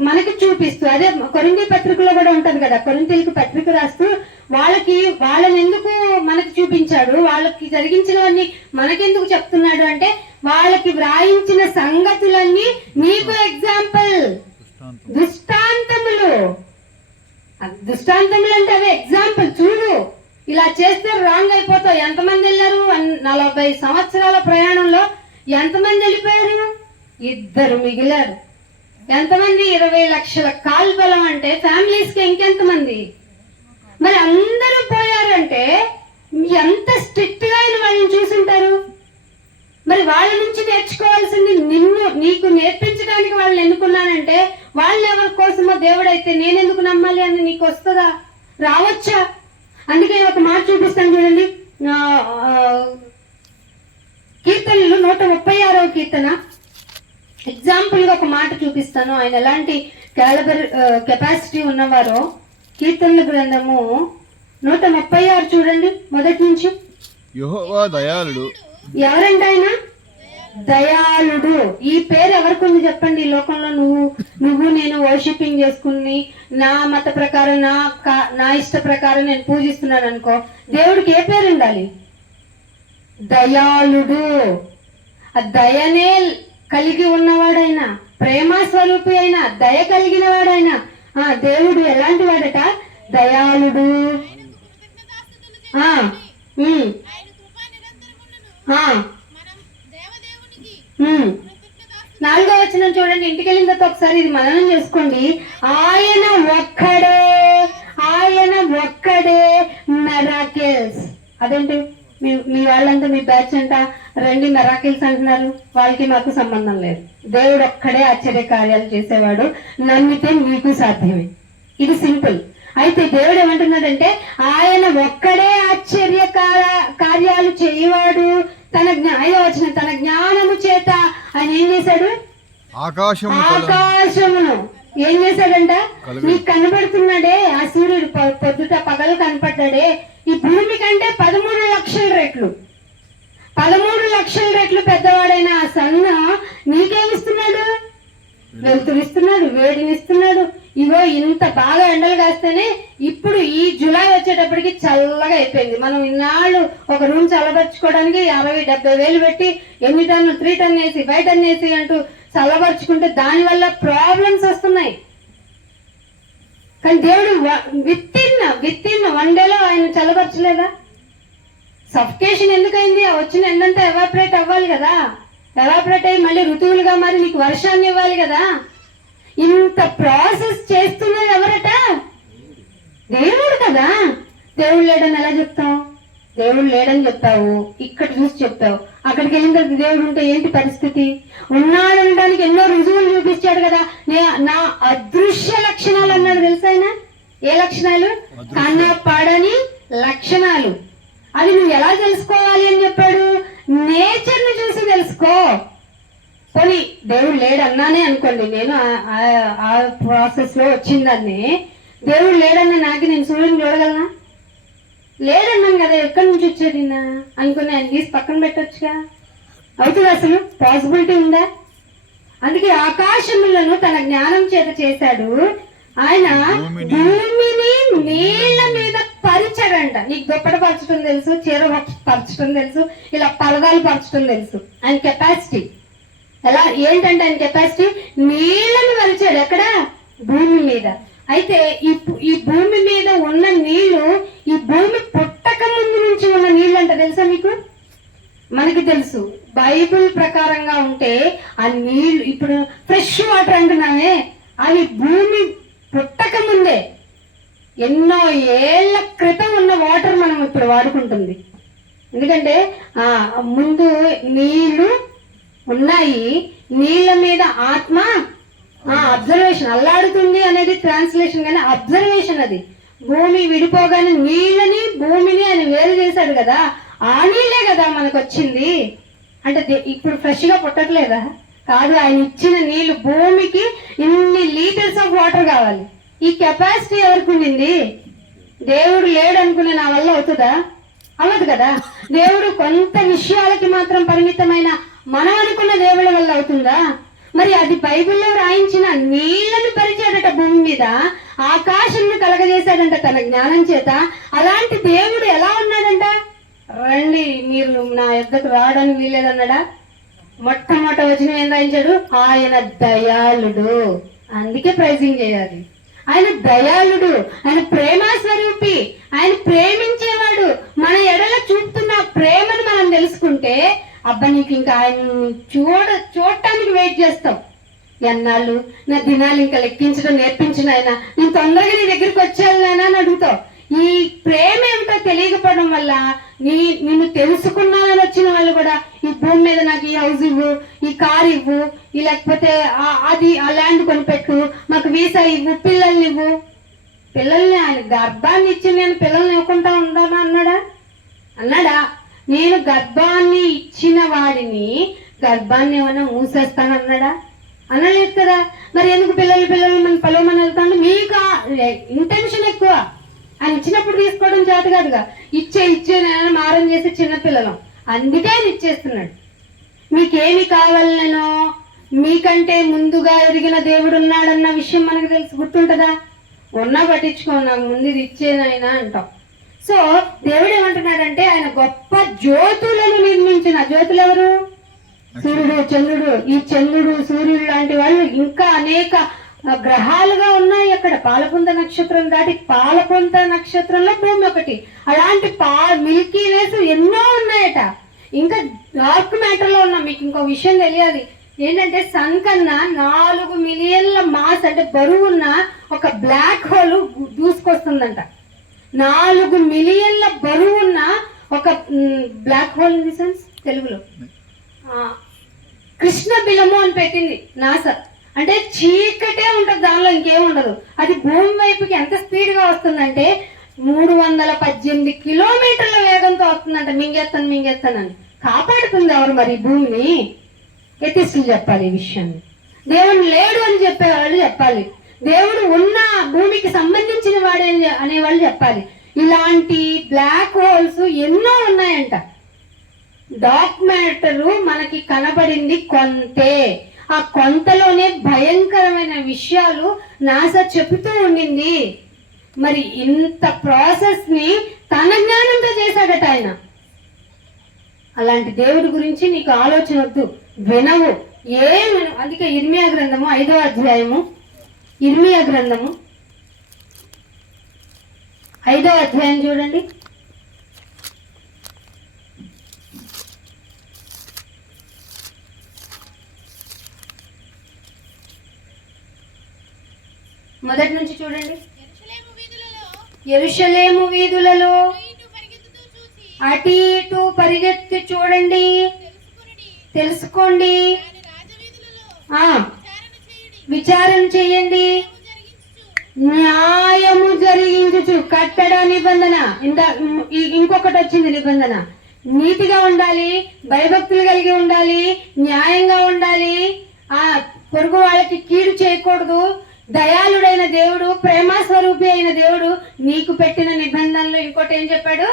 మనకి చూపిస్తూ, అదే కొరింథీ పత్రికలో కూడా ఉంటది కదా, కొరింథీలకు పత్రిక రాస్తూ వాళ్ళని ఎందుకు మనకి చూపించాడు, వాళ్ళకి జరిగించినవన్నీ మనకెందుకు చెప్తున్నాడు అంటే వాళ్ళకి వ్రాయించిన సంగతులన్నీ నీకు ఎగ్జాంపుల్, దృష్టాంతములు అంటే అవి ఎగ్జాంపుల్. చూడు, ఇలా చేస్తే రాంగ్ అయిపోతావు. ఎంతమంది వెళ్ళారు 40 సంవత్సరాల ప్రయాణంలో? ఎంతమంది వెళ్ళిపోయారు? 2 మిగిలారు. ఎంతమంది? 20 లక్షల కాల్బలం అంటే ఫ్యామిలీస్ కి ఇంకెంతమంది? మరి అందరూ పోయారంటే ఎంత స్ట్రిక్ట్ గా ఆయన వాళ్ళని చూసుంటారు. మరి వాళ్ళ నుంచి నేర్చుకోవాల్సింది నీకు నేర్పించడానికి వాళ్ళని ఎన్నుకున్నానంటే వాళ్ళని ఎవరి కోసమో దేవుడైతే నేనెందుకు నమ్మాలి అని నీకు వస్తుందా? రావచ్చా? అందుకే ఒక మాట చూపిస్తాను చూడండి. కీర్తనలు 136వ కీర్తన ఎగ్జాంపుల్ గా ఒక మాట చూపిస్తాను. ఆయన ఎలాంటి కెపాసిటీ ఉన్నవారో. కీర్తనల గ్రంథము 136 చూడండి, మొదటి నుంచి. యెహోవా దయాళుడు. ఎవరంట ఆయన? దయాళుడు. ఈ పేరు ఎవరికి ఉంది చెప్పండి? ఈ లోకంలో నువ్వు నేను వర్షిపింగ్ చేసుకుని నా మత ప్రకారం నా ఇష్ట ప్రకారం నేను పూజిస్తున్నాను అనుకో, దేవుడికి ఏ పేరు ఉండాలి? దయాళుడు. ఆ దయనే కలిగి ఉన్నవాడైనా, ప్రేమ స్వరూపి అయినా, దయ కలిగిన వాడైనా, దేవుడు ఎలాంటి వాడట? దయాళుడు. ఆ, ఉమ్, ఆ, 4వ వచనం చూడండి. ఇంటికి వెళ్ళిన తర్వాత ఒకసారి ఇది మననం చేసుకోండి. ఆయన ఒక్కడే మెరాకిల్స్. అదేంటి మీ వాళ్ళంతా మీ బ్యాచ్ అంట రండి మెరాకిల్స్ అంటున్నారు? వాళ్ళకి మాకు సంబంధం లేదు. దేవుడు ఒక్కడే ఆశ్చర్య కార్యాలు చేసేవాడు. నమ్మితే మీకు సాధ్యమే. ఇది సింపుల్. అయితే దేవుడు ఏమంటున్నాడంటే ఆయన ఒక్కడే ఆశ్చర్య కార్యాలు చేయవాడు. తన జ్ఞానము చేత ఆయన ఏం చేశాడు? ఆకాశమును ఏం చేశాడంట? నీకు కనబడుతున్నాడే ఆ సూర్యుడు పొద్దుట పగలు కనపడ్డాడే, ఈ భూమి కంటే 13 లక్షల రెట్లు 13 లక్షల రెట్లు పెద్దవాడైన ఆ సన్న నీకేమిస్తున్నాడు? వెలుతురిస్తున్నాడు, వేడినిస్తున్నాడు. ఇగో ఇంత బాగా ఎండలు కాస్తేనే ఇప్పుడు ఈ జూలై వచ్చేటప్పటికి చల్లగా అయిపోయింది. మనం ఇన్నాళ్ళు ఒక రూమ్ చల్లబరుచుకోవడానికి 60-70 వేలు పెట్టి 8 టన్ను 3 టన్ వేసి 5 టన్ వేసి అంటూ చల్లబరుచుకుంటే దానివల్ల ప్రాబ్లమ్స్ వస్తున్నాయి. కానీ దేవుడు విత్ ఇన్ 1 డేలో ఆయన చల్లబరచలేదా? సఫికేషన్ ఎందుకైంది? ఆ వచ్చిన ఎండంతా ఎవాపరేట్ అవ్వాలి కదా. ఎవాపరేట్ అయ్యి మళ్ళీ ఋతువులుగా మరి నీకు వర్షాన్ని ఇవ్వాలి కదా. ఇంత ప్రాసెస్ చేస్తున్నది ఎవరట? దేవుడు కదా. దేవుడు లేడని ఎలా చెప్తావు? దేవుడు లేడని చెప్తావు, ఇక్కడ చూసి చెప్తావు. అక్కడికి వెళ్ళిన తర్వాత దేవుడు ఉంటే ఏంటి పరిస్థితి? ఉన్నాడనడానికి ఎన్నో రుజువులు చూపించాడు కదా. నా అదృశ్య లక్షణాలు అన్నాడు తెలుసా ఆయన? ఏ లక్షణాలు? కనపడని లక్షణాలు. అది నువ్వు ఎలా తెలుసుకోవాలి అని చెప్పాడు? నేచర్ ని చూసి తెలుసుకో. పోనీ దేవుడు లేడు అన్నానే అనుకోండి, నేను ఆ ప్రాసెస్ లో వచ్చిందాన్ని. దేవుడు లేడన్నా నాకు నేను సూర్యుని చూడగలనా? లేదన్నాను కదా, ఎక్కడి నుంచి వచ్చాడు నిన్న అనుకుని ఆయన తీసి పక్కన పెట్టొచ్చుగా. అవుతుంది? అసలు పాసిబిలిటీ ఉందా? అందుకే ఆకాశములను తన జ్ఞానం చేత చేశాడు. ఆయన భూమిని నీళ్ల మీద పరిచాడంట. నీకు దుప్పట పరచడం తెలుసు, చీర పరచడం తెలుసు, ఇలా పరదాలు పరచడం తెలుసు. ఆయన కెపాసిటీ ఎలా ఏంటంటే ఆయన కెపాసిటీ నీళ్ళని పరిచాడు. ఎక్కడ? భూమి మీద. అయితే ఈ భూమి మీద ఉన్న నీళ్లు ఈ భూమి పుట్టక ముందు నుంచి ఉన్న నీళ్ళు అంట. తెలుసా మీకు? మనకి తెలుసు. బైబిల్ ప్రకారంగా ఉంటే ఆ నీళ్లు ఇప్పుడు ఫ్రెష్ వాటర్ అంటున్నామే, అవి భూమి పుట్టక ముందే ఎన్నో ఏళ్ల క్రితం ఉన్న వాటర్ మనం ఇప్పుడు వాడుకుంటుంది. ఎందుకంటే ముందు నీళ్లు ఉన్నాయి, నీళ్ళ మీద ఆత్మ అబ్జర్వేషన్ అల్లాడుతుంది అనేది ట్రాన్స్లేషన్, కానీ అబ్జర్వేషన్ అది. భూమి విడిపోగానే నీళ్ళని భూమిని ఆయన వేరు చేశాడు కదా, ఆ నీళ్ళే కదా మనకు వచ్చింది. అంటే ఇప్పుడు ఫ్రెష్ గా పుట్టట్లేదా? కాదు, ఆయన ఇచ్చిన నీళ్లు. భూమికి ఇన్ని లీటర్స్ ఆఫ్ వాటర్ కావాలి. ఈ కెపాసిటీ ఎవరికి ఉండింది? దేవుడు లేడు అనుకునే నా వల్ల అవుతుందా? అవ్వదు కదా. దేవుడు కొంత విషయాలకి మాత్రం పరిమితమైన మనం అనుకున్న దేవుళ్ళ వల్ల అవుతుందా? మరి అది బైబిల్లో రాయించిన నీళ్లను పరిచాడట భూమి మీద, ఆకాశంను కలగజేశాడంట తన జ్ఞానం చేత. అలాంటి దేవుడు ఎలా ఉన్నాడంట? రండి మీరు నా యొద్దకు రావడానికి వీలేదన్నాడా? మొట్టమొదట వచనం ఏం రాయించాడు? ఆయన దయాళుడు. అందుకే ప్రైజింగ్ చేయాలి. ఆయన దయాళుడు, ఆయన ప్రేమ స్వరూపి, ఆయన ప్రేమించేవాడు. మన ఎడల చూపుతున్న ప్రేమను మనం తెలుసుకుంటే అబ్బా నీకు ఇంకా ఆయన చూడటానికి వెయిట్ చేస్తాం. ఎన్నాళ్ళు నా దినాలు ఇంకా లెక్కించడం నేర్పించిన ఆయన, నేను తొందరగా నీ దగ్గరికి వచ్చాను అని అడుగుతావు. ఈ ప్రేమ ఏమిటో తెలియకపోవడం వల్ల నిన్ను తెలుసుకున్నానని వచ్చిన వాళ్ళు కూడా ఈ భూమి మీద నాకు ఈ హౌస్ ఇవ్వు, ఈ కార్ ఇవ్వు, లేకపోతే అది ఆ ల్యాండ్ కొనిపెట్టు, మాకు వీసా ఇవ్వు, పిల్లల్ని ఇవ్వు. పిల్లల్ని ఆయన గర్భాన్ని ఇచ్చి నేను పిల్లల్ని ఇవ్వకుండా ఉండాలా అన్నాడా? నేను గర్భాన్ని ఇచ్చిన వాడిని గర్భాన్ని ఏమైనా మూసేస్తానన్నాడా? అనలేదు కదా. మరి ఎందుకు పిల్లలు మనం పలవమని వెళ్తాను? మీకు ఇంటెన్షన్ ఎక్కువ. ఆయన ఇచ్చినప్పుడు తీసుకోవడం చేత కాదుగా. ఇచ్చే నేను మారం చేసి చిన్నపిల్లలం, అందుకే ఆయన ఇచ్చేస్తున్నాడు. మీకేమి కావాలనో మీకంటే ముందుగా ఎరిగిన దేవుడు ఉన్నాడన్న విషయం మనకు తెలుసు. గుర్తుంటదా? ఉన్నా పట్టించుకో, నాకు ముందు ఇది ఇచ్చేనైనా అంటాం. సో దేవుడు ఏమంటున్నాడంటే ఆయన గొప్ప జ్యోతులను నిర్మించిన. జ్యోతులు ఎవరు? సూర్యుడు, చంద్రుడు. ఈ చంద్రుడు, సూర్యుడు లాంటి వాళ్ళు ఇంకా అనేక గ్రహాలుగా ఉన్నాయి అక్కడ. పాలపుంత నక్షత్రం దాటి పాలపుంత నక్షత్రంలో భూమి ఒకటి. అలాంటి మిల్కీ వేస్ ఎన్నో ఉన్నాయట. ఇంకా డార్క్ మ్యాటర్ లో ఉన్నాం. మీకు ఇంకో విషయం తెలియాలి ఏంటంటే, సన్ కన్నా 4 మిలియన్ల మాస్ అంటే బరువు ఉన్న ఒక బ్లాక్ హోల్ దూసుకొస్తుందంట. 4 మిలియన్ల బరువు ఉన్న ఒక black hole in the sense తెలుగులో కృష్ణ బిలము అని పెట్టింది నాసా. అంటే చీకటే ఉంటుంది, దానిలో ఇంకేం ఉండదు. అది భూమి వైపుకి ఎంత స్పీడ్ గా వస్తుందంటే 318 కిలోమీటర్ల వేగంతో వస్తుందంట. మింగేస్తానని కాపాడుతుంది ఎవరు మరి భూమిని? ఎథిస్టులు చెప్పాలి ఈ విషయాన్ని. దేవుడు లేడు అని చెప్పేవాళ్ళు చెప్పాలి, దేవుడు ఉన్న భూమికి సంబంధించిన వాడే అనేవాళ్ళు చెప్పాలి. ఇలాంటి బ్లాక్ హోల్స్ ఎన్నో ఉన్నాయంట. డార్క్ మ్యాటర్ మనకి కనబడింది కొంతే. ఆ కొంతలోనే భయంకరమైన విషయాలు నాసా చెబుతూ ఉండింది. మరి ఇంత ప్రాసెస్ ని తన జ్ఞానంతో చేశాడట ఆయన. అలాంటి దేవుడి గురించి నీకు ఆలోచన వద్దు, వినవు ఏమి. అందుకే ఇర్మియా గ్రంథము 5వ అధ్యాయము, ఇర్మియా గ్రంథము 5వ అధ్యాయం చూడండి. మొదటి నుంచి చూడండి. యెరూషలేము వీధులలో అటు ఇటు పరిగెత్తి చూడండి, తెలుసుకోండి, విచారణ చేయండి, న్యాయము జరిగించు. కట్టడ నిబంధన, ఇంకొకటి వచ్చింది నిబంధన. నీతిగా ఉండాలి, భయభక్తులు కలిగి ఉండాలి, న్యాయంగా ఉండాలి, ఆ పొరుగు వాళ్ళకి కీడు చేయకూడదు. దయాళుడైన దేవుడు, ప్రేమస్వరూపి అయిన దేవుడు నీకు పెట్టిన నిబంధనలు. ఇంకోటి ఏం చెప్పాడు?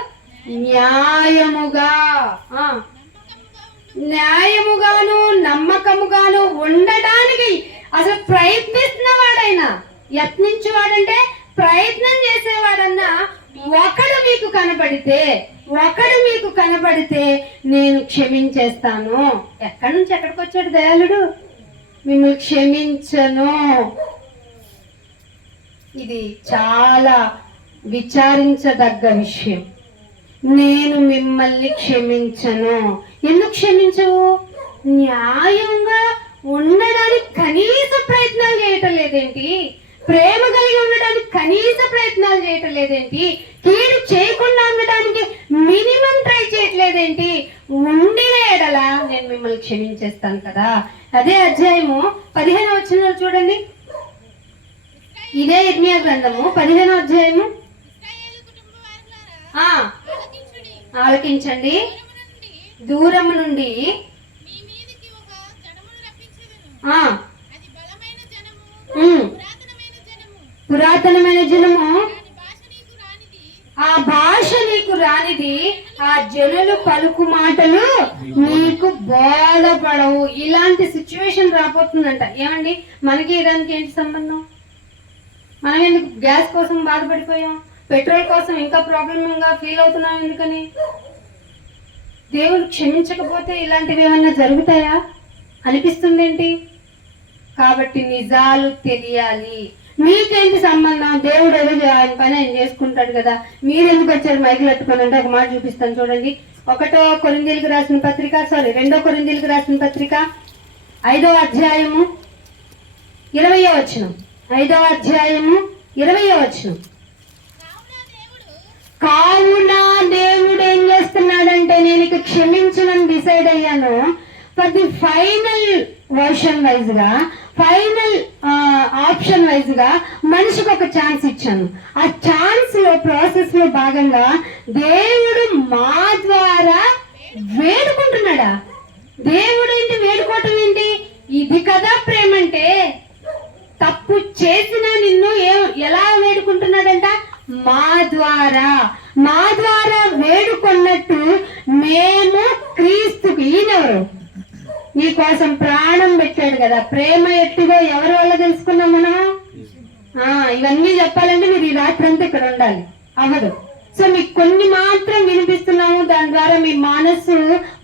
న్యాయముగాను నమ్మకముగాను ఉండడానికి అసలు ప్రయత్నిస్తున్న వాడైనా, యత్నించేవాడంటే ప్రయత్నం చేసేవాడన్నా ఒకడు మీకు కనపడితే నేను క్షమించేస్తాను. ఎక్కడి నుంచి ఎక్కడికి వచ్చాడు దయాళుడు? మిమ్మల్ని క్షమించను. ఇది చాలా విచారించదగ్గ విషయం. నేను మిమ్మల్ని క్షమించను. ఎందుకు క్షమించవు? న్యాయంగా ఉండడానికి కనీస ప్రయత్నాలు చేయటం లేదేంటి? ప్రేమ కలిగి ఉండడానికి కనీస ప్రయత్నాలు చేయటం లేదేంటి? కీడు చేయకుండా ఉండడానికి మినిమం ట్రై చేయట్లేదేంటి? ఉండిన ఎడల నేను మిమ్మల్ని క్షమించేస్తాను కదా. అదే అధ్యాయము 15వ వచనం చూడండి. ఇదే ఇర్మియా గ్రంథము 15వ అధ్యాయము. ఆలకించండి. దూరము నుండి పురాతనమైన జనము, ఆ భాష నీకు రానిది, ఆ జనులు పలుకు మాటలు నీకు బోధపడవు. ఇలాంటి సిచ్యువేషన్ రాబోతుందంట. ఏమండి, మనకి ఇరానికి ఏంటి సంబంధం? మనం ఎందుకు గ్యాస్ కోసం బాధపడిపోయాం? పెట్రోల్ కోసం ఇంకా ప్రాబ్లమ్గా ఫీల్ అవుతున్నాం ఎందుకని? దేవుడు క్షమించకపోతే ఇలాంటివి ఏమన్నా జరుగుతాయా అనిపిస్తుంది ఏంటి? కాబట్టి నిజాలు తెలియాలి. మీకేంటి సంబంధం? దేవుడు ఏదో ఆయన పని ఆయన చేసుకుంటాడు కదా, మీరెందుకు వచ్చారు మైకులు పెట్టుకొని అంటే ఒక మాట చూపిస్తాను చూడండి. 1 కొరింథీయులకు రాసిన పత్రిక 2 కొరింథీయులకు రాసిన పత్రిక 5వ అధ్యాయము 20వ వచనం. 5వ అధ్యాయము 20వ వచనం. కావున దేవుడు ఏం చేస్తున్నాడంటే, నేను ఇక క్షమించనని డిసైడ్ అయ్యాను. For the final version wise గా, ఫైనల్ ఆప్షన్ వైజ్ గా మనిషికి ఒక ఛాన్స్ ఇచ్చాను. ఆ ఛాన్స్ లో ప్రాసెస్ లో భాగంగా దేవుడు మా ద్వారా వేడుకుంటున్నాడా? దేవుడు ఏంటి వేడుకోవటం ఏంటి? ఇది కదా ప్రేమ అంటే. తప్పు చేసిన నిన్ను ఎలా వేడుకుంటున్నాడంట? మా ద్వారా వేడుకున్నట్టు మేము క్రీస్తుకి. ఈయనెవరు? నీ కోసం ప్రాణం పెట్టాడు కదా. ప్రేమ ఎట్టిదో ఎవరి వల్ల తెలుసుకున్నాం మనం? ఇవన్నీ చెప్పాలంటే మీరు ఈ రాత్రి అంతా ఇక్కడ ఉండాలి. అవ్వదు. సో మీకు కొన్ని మాత్రం వినిపిస్తున్నాము, దాని ద్వారా మీ మనస్సు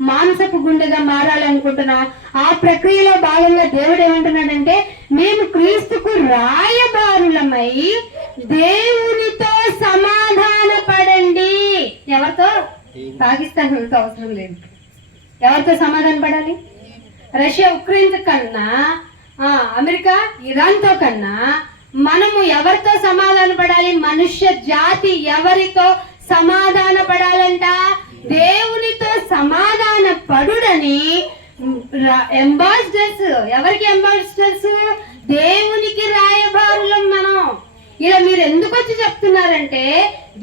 మాంసపు గుండెగా మారాలనుకుంటున్నాం. ఆ ప్రక్రియలో భాగంగా దేవుడు ఏమంటున్నాడంటే, మేము క్రీస్తుకు రాయబారులమై దేవునితో సమాధాన పడండి. ఎవరితో? పాకిస్తాన్ అవసరం లేదు. ఎవరితో సమాధాన పడాలి? రష్యా ఉక్రెయిన్ కన్నా, అమెరికా ఇరాన్ తో కన్నా మనము ఎవరితో సమాధాన పడాలి? మనుష్య జాతి ఎవరితో సమాధాన పడాలంట? దేవునితో సమాధాన పడుడని అంబాసిడర్స్. ఎవరికి అంబాసిడర్స్? దేవునికి రాయబారులం మనం. ఇలా మీరు ఎందుకు వచ్చి చెప్తున్నారంటే,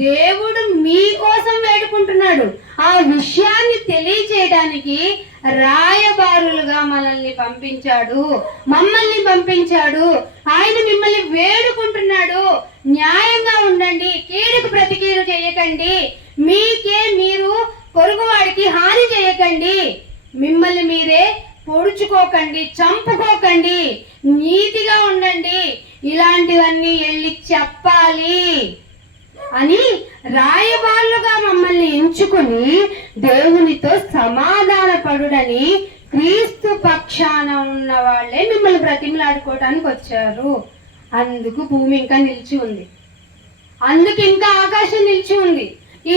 దేవుడు మీకోసం వేడుకుంటున్నాడు. ఆ విషయాన్ని తెలియచేయడానికి రాయబారులుగా మనల్ని పంపించాడు, మమ్మల్ని పంపించాడు. ఆయన మిమ్మల్ని వేడుకుంటున్నాడు, న్యాయంగా ఉండండి, కీడుకు ప్రతికీడు చేయకండి, మీకే మీరు పొరుగువాడికి హాని చేయకండి, మిమ్మల్ని మీరే పొడుచుకోకండి, చంపుకోకండి, నీతిగా ఉండండి, ఇలాంటివన్నీ వెళ్ళి చెప్పాలి అని రాయబారులుగా మమ్మల్ని ఎంచుకుని దేవునితో సమాధాన పడుడని క్రీస్తు పక్షాన ఉన్న వాళ్ళే మిమ్మల్ని బ్రతిమలాడుకోవడానికి వచ్చారు. అందుకు భూమి ఇంకా నిలిచి ఉంది, అందుకు ఇంకా ఆకాశం నిలిచి ఉంది.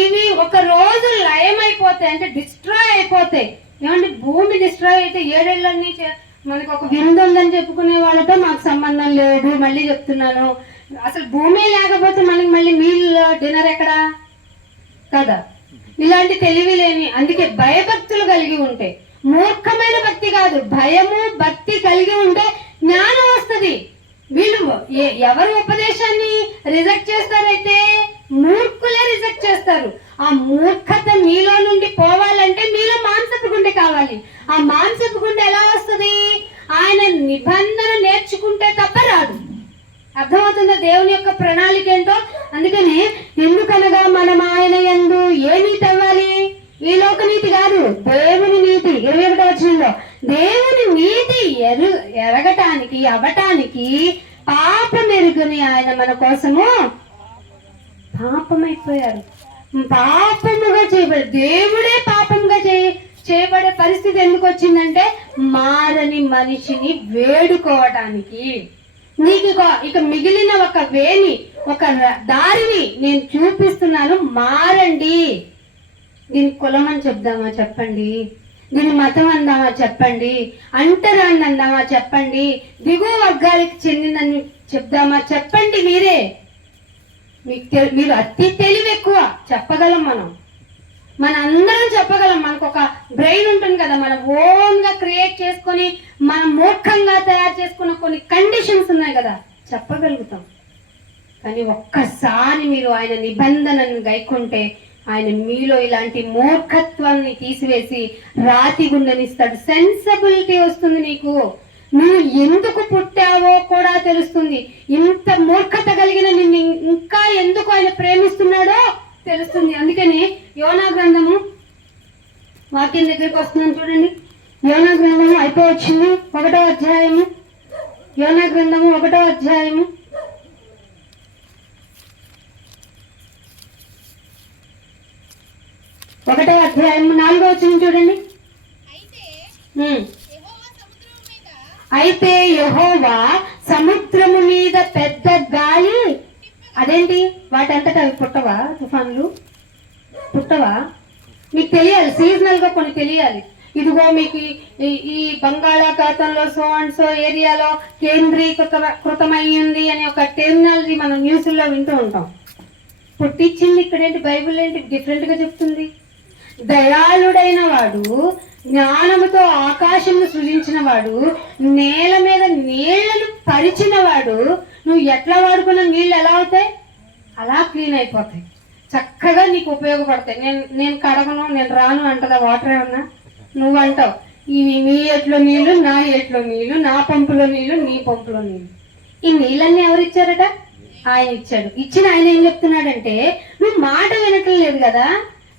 ఇవి ఒక రోజు లయమైపోతాయి, అంటే డిస్ట్రాయ్ అయిపోతాయి. ఏమంటే భూమి డిస్ట్రాయ్ అయితే 7 ఏళ్ళన్నీ మనకు ఒక విందు ఉందని చెప్పుకునే వాళ్ళతో మాకు సంబంధం లేదు. మళ్ళీ చెప్తున్నాను, అసలు భూమి లేకపోతే మనకి మళ్ళీ మీల్ డిన్నర్ ఎక్కడా కదా. ఇలాంటి తెలివి లేని, అందుకే భయభక్తులు కలిగి ఉంటే, మూర్ఖమైన భక్తి కాదు, భయము భక్తి కలిగి ఉంటే జ్ఞానం వస్తుంది. వీళ్ళు ఎవరు ఉపదేశాన్ని రిజెక్ట్ చేస్తారైతే మూర్ఖులే రిజెక్ట్ చేస్తారు. ఆ మూర్ఖత మీలో నుండి పోవాలంటే మీలో మాంసపు గుండె కావాలి. ఆ మాంసపు గుండె ఎలా వస్తుంది? ఆయన నిబంధన నేర్చుకుంటే తప్ప రాదు. అర్థమవుతుందా దేవుని యొక్క ప్రణాళిక ఏంటో? అందుకని ఎందుకనగా మనం ఆయన యందు ఏ నీతి అవ్వాలి? ఈ లోక నీతి కాదు, దేవుని నీతి. 21వ వచనంలో దేవుని నీతి ఎరగటానికి అవ్వటానికి పాపం ఎరుగుని ఆయన మన కోసము పాపమైపోయారు. పాపముగా చేయబడి దేవుడే పాపంగా చేయబడే పరిస్థితి ఎందుకు వచ్చిందంటే, మారని మనిషిని వేడుకోవటానికి. నీకు ఇక మిగిలిన ఒక వేని, ఒక దారిని నేను చూపిస్తున్నాను, మారండి. దీని కులం అని చెప్దామా చెప్పండి, దీని మతం అందామా చెప్పండి, అంటరాన్ని అందామా చెప్పండి, దిగువ వర్గాలకు చెందినని చెప్దామా చెప్పండి. మీరు అతి తెలివి ఎక్కువ, చెప్పగలం. మన అందరం చెప్పగలం. మనకు ఒక బ్రెయిన్ ఉంటుంది కదా, మనం ఓన్ గా క్రియేట్ చేసుకొని మనం మూర్ఖంగా తయారు చేసుకున్న కొన్ని కండిషన్స్ ఉన్నాయి కదా, చెప్పగలుగుతాం. కానీ ఒక్కసారి మీరు ఆయన నిబంధనను గైకుంటే ఆయన మీలో ఇలాంటి మూర్ఖత్వాన్ని తీసివేసి రాతి గుండెనిస్తాడు. సెన్సిబిలిటీ వస్తుంది నీకు. నువ్వు ఎందుకు పుట్టావో కూడా తెలుస్తుంది. ఇంత మూర్ఖత కలిగిన నిన్ను ఇంకా ఎందుకు ఆయన ప్రేమిస్తున్నాడో తెలుస్తుంది. అందుకని యోనా గ్రంథము వాక్యం దగ్గరికి వస్తున్నాను చూడండి. యోనా గ్రంథము అయిపోవచ్చింది, 1వ అధ్యాయము. యోనా గ్రంథము 1వ అధ్యాయము 1వ అధ్యాయము 4వ వచనం చూడండి. అయితే యెహోవా సముద్రము మీద పెద్ద గాలి. అదేంటి? వాటంతటా అవి పుట్టవా? తుఫాన్లు పుట్టవా? మీకు తెలియాలి, సీజనల్ గా కొన్ని తెలియాలి. ఇదిగో మీకు ఈ బంగాళాఖాతంలో సో అండ్ సో ఏరియాలో కేంద్రీకృతమయ్యింది అని ఒక టెర్మినాలజీ మనం న్యూస్లో వింటూ ఉంటాం. పుట్టించింది ఇక్కడేంటి? బైబిల్ ఏంటి డిఫరెంట్ గా చెప్తుంది? దయాళుడైన వాడు, జ్ఞానముతో ఆకాశము సృజించిన వాడు, నేల మీద నీళ్లను పరిచిన వాడు, నువ్వు ఎట్లా వాడుకున్న నీళ్ళు ఎలా అవుతాయి? అలా క్లీన్ అయిపోతాయి, చక్కగా నీకు ఉపయోగపడతాయి. నేను కడగను, నేను రాను అంటదా వాటర్ ఏమన్నా? నువ్వు అంటావు ఇవి నీ ఎట్లో నీళ్లు, నా ఎట్లో నీళ్లు, నా పంపులో నీళ్లు, నీ పంపులో నీళ్లు. ఈ నీళ్ళన్నీ ఎవరు ఇచ్చారట? ఆయన ఇచ్చాడు. ఇచ్చిన ఆయన ఏం చెప్తున్నాడంటే, నువ్వు మాట వినటం లేదు కదా,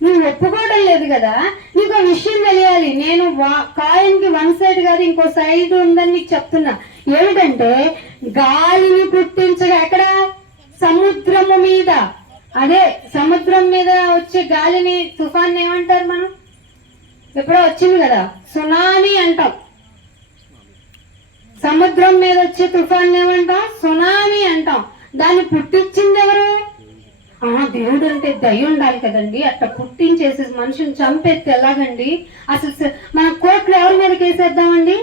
నువ్వు ఒప్పుకోవడం లేదు కదా, నీకు ఆ విషయం తెలియాలి. నేను కాయిన్కి 1 సైడ్ కాదు ఇంకో సైడ్ ఉందని నీకు చెప్తున్నా. ఏమిటంటే గాలిని పుట్టించగా ఎక్కడ? సముద్రము మీద. అదే సముద్రం మీద వచ్చే గాలిని తుఫాన్ ఏమంటారు మనం? ఎప్పుడో వచ్చింది కదా, సునామీ అంటాం. సముద్రం మీద వచ్చే తుఫాన్ ఏమంటాం? సునామీ అంటాం. దాన్ని పుట్టించింది ఎవరు? దేవుడు అంటే దయ ఉండాలి కదండి. అట్లా పుట్టించేసి మనుషుని చంపేస్తే ఎలాగండి? అసలు మన కోట్లు ఎవరి మీదకి వేసేద్దామండి?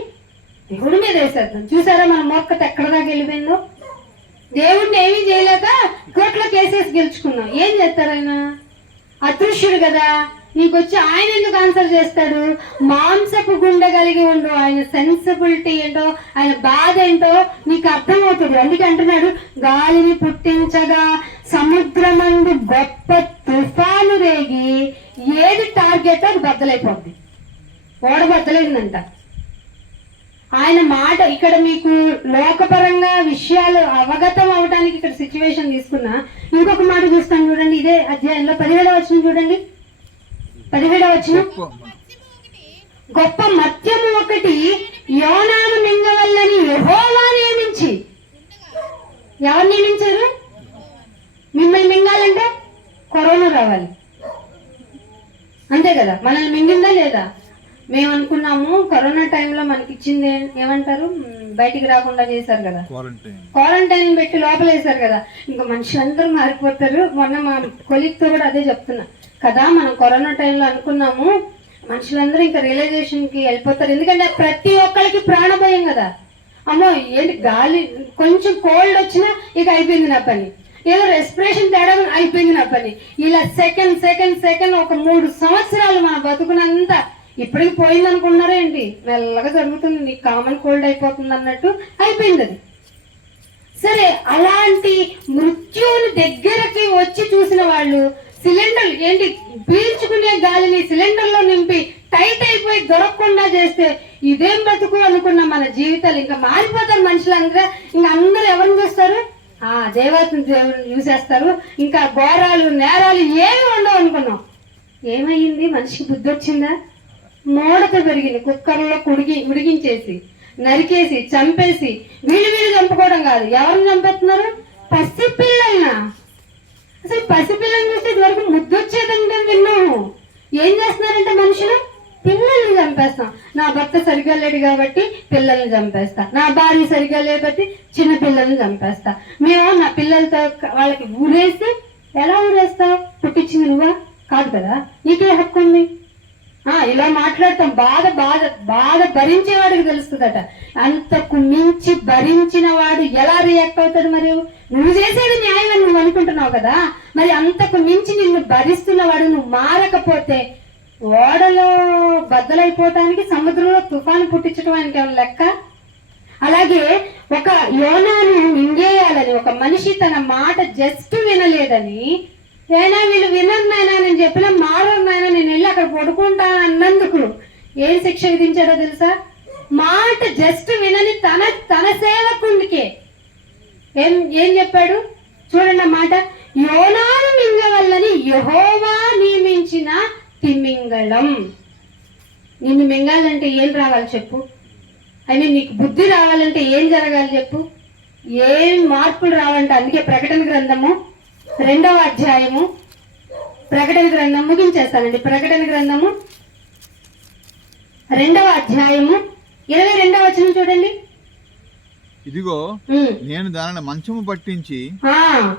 దేవుడి మీద వేసేద్దాం. చూసారా మన మొక్కత ఎక్కడ దాకా వెళ్ళిపోయిందో? దేవుడిని ఏమీ చేయలేక కోట్ల కేసేసి గెలుచుకున్నాం. ఏం చేస్తారు ఆయన? అదృశ్యుడు కదా, నీకు వచ్చి ఆయన ఎందుకు ఆన్సర్ చేస్తాడు? మాంసపు గుండె కలిగి ఉండు, ఆయన సెన్సిబిలిటీ ఏంటో, ఆయన బాధ ఏంటో నీకు అర్థమవుతుంది. అందుకే అంటున్నాడు, గాలిని పుట్టించగా సముద్రమందు గొప్ప తుఫాను రేగి ఏది టార్గెట్ అది బద్దలైపోద్ది. ఓడ బద్దలైందంట. ఆయన మాట ఇక్కడ మీకు లోకపరంగా విషయాలు అవగతం అవడానికి ఇక్కడ సిచ్యువేషన్ తీసుకున్నా. ఇంకొక మాట చూస్తాను చూడండి, ఇదే అధ్యాయంలో 17వ వచనం చూడండి. 17వ వచనం, గొప్ప మత్యము ఒకటి యోనాను మింగవల్లని యెహోవా నియమించి. ఎవరు నియమించారు? మిమ్మల్ని మింగాలంటే కరోనా రావాలి, అంతే కదా. మనల్ని మింగిందా లేదా? మేము అనుకున్నాము కరోనా టైంలో మనకి ఇచ్చింది ఏమంటారు, బయటికి రాకుండా చేశారు కదా, క్వారంటైన్ పెట్టి లోపల వేశారు కదా. ఇంకా మనుషులందరూ మారిపోతారు. మొన్న మా కొలీగ్తో కూడా అదే చెప్తున్నా కదా, మనం కరోనా టైంలో అనుకున్నాము మనుషులందరూ ఇంకా రియలైజేషన్ కి వెళ్ళిపోతారు. ఎందుకంటే ప్రతి ఒక్కరికి ప్రాణభయం కదా. అమ్మో ఏంటి గాలి కొంచెం కోల్డ్ వచ్చినా ఇక అయిపోయింది నా పని, ఏదో రెస్పిరేషన్ తేడా అయిపోయింది నా పని. ఇలా సెకండ్ సెకండ్ సెకండ్ ఒక 3 సంవత్సరాలు మన బతుకునంతా ఇప్పటికి పోయింది అనుకున్నారా ఏంటి? మెల్లగా జరుగుతుంది, నీకు కామన్ కోల్డ్ అయిపోతుంది అన్నట్టు అయిపోయింది అది. సరే, అలాంటి మృత్యువుని దగ్గరకి వచ్చి చూసిన వాళ్ళు సిలిండర్ ఏంటి పీల్చుకునే గాలిని సిలిండర్లో నింపి టైట్ అయిపోయి దొరకకుండా చేస్తే ఇదేం బతుకు అనుకున్న మన జీవితాలు ఇంకా మారిపోతారు. మనుషులందరూ ఇంకా అందరూ ఎవరిని చూస్తారు? దేవుడిని చూసేస్తారు. ఇంకా ఘోరాలు నేరాలు ఏమి ఉండవు అనుకున్నాం. ఏమైంది? మనిషికి బుద్ధి వచ్చిందా? మోడత పెరిగింది. కుక్కర్లో ఉడికించేసి నరికేసి చంపేసి వీళ్ళు చంపుకోవడం కాదు, ఎవరిని చంపేస్తున్నారు? పసిపిల్లల్నా? అసలు పసిపిల్లల్ని చూస్తే ఇదివరకు ముద్దొచ్చేదంటే విన్నాము. ఏం చేస్తున్నారంటే మనుషులు పిల్లల్ని చంపేస్తాం. నా భర్త సరిగ్గా లేడు కాబట్టి పిల్లల్ని చంపేస్తా, నా భార్య సరిగ్గా లేకపోతే చిన్న పిల్లల్ని చంపేస్తా. మేము నా పిల్లలతో వాళ్ళకి ఊరేసి, ఎలా ఊరేస్తావు? పుట్టించింది నువ్వా? కాదు కదా, నీకే హక్కు ఉంది. ఇలా మాట్లాడతాం. బాధ భరించేవాడికి తెలుస్తుందట. అంతకు మించి భరించిన వాడు ఎలా రియాక్ట్ అవుతాడు? మరి నువ్వు చేసేది న్యాయం అని నువ్వు అనుకుంటున్నావు కదా, మరి అంతకు మించి నిన్ను భరిస్తున్నవాడు నువ్వు మారకపోతే ఓడలో బద్దలైపోవటానికి సముద్రంలో తుఫాను పుట్టించడం ఆయనకి ఏమైనా లెక్క? అలాగే ఒక యోనాను మింగేయాలని ఒక మనిషి తన మాట జస్ట్ వినలేదని, అయినా వీళ్ళు వినరు నాయన నేను చెప్పిన మారరు నాయన నేను వెళ్ళి అక్కడ పడుకుంటాను అన్నందుకు ఏం శిక్ష విధించాడో తెలుసా? మాట జస్ట్ వినని తన సేవకుడికే ఏం చెప్పాడు చూడండి ఆ మాట. యోనాను మింగవల్లని యెహోవా నియమించిన తిమింగళం. నిన్ను మింగాలంటే ఏం రావాలి చెప్పు? అని నీకు బుద్ధి రావాలంటే ఏం జరగాలి చెప్పు? ఏం మార్పులు రావాలంటే, అందుకే ప్రకటన గ్రంథము 2వ అధ్యాయము, ప్రకటన గ్రంథం ముగించేస్తానండి. ప్రకటన గ్రంథము 2వ అధ్యాయము 22వ వచనం చూడండి. ఇదిగో నేను దానిని మంచము పట్టించి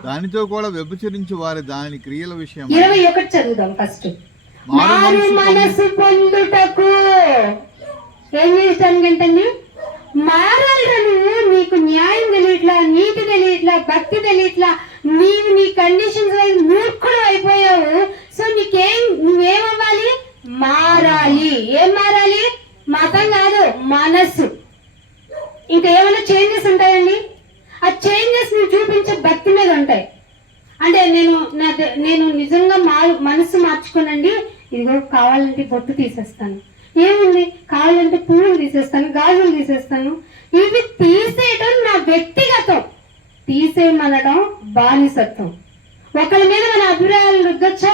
దానితో కూడా వ్యభిచరించి వారి దాని క్రియల విషయం. 21 చదువుదాం ఫస్ట్. మారు మనసు పొందుటకు ఏం చేస్తాను? మారాలిరా నువ్వు. నీకు న్యాయం తెలియట్లా, నీతి తెలియట్లా, భక్తి తెలియట్లా, నీవు నీ కండిషన్స్ వైజ్ మూర్ఖుడు అయిపోయావు. సో నువ్వేమవ్వాలి? మారాలి. ఏం మారాలి? మతం కాదు, మనస్సు. ఇంకా ఏమైనా చేంజెస్ ఉంటాయండి? ఆ చేంజెస్ నువ్వు చూపించే భక్తి మీద ఉంటాయి. అంటే నేను నిజంగా మనసు మార్చుకోనండి, ఇదిగో కావాలంటే బొట్టు తీసేస్తాను, ఏముంది కావాలంటే పువ్వులు తీసేస్తాను, గాజులు తీసేస్తాను. ఇవి తీసేయటం నా వ్యక్తిగతం, తీసేయమనడం బానిసత్వం. ఒకరి మీద మన అభిప్రాయాలు రుద్దొచ్చా?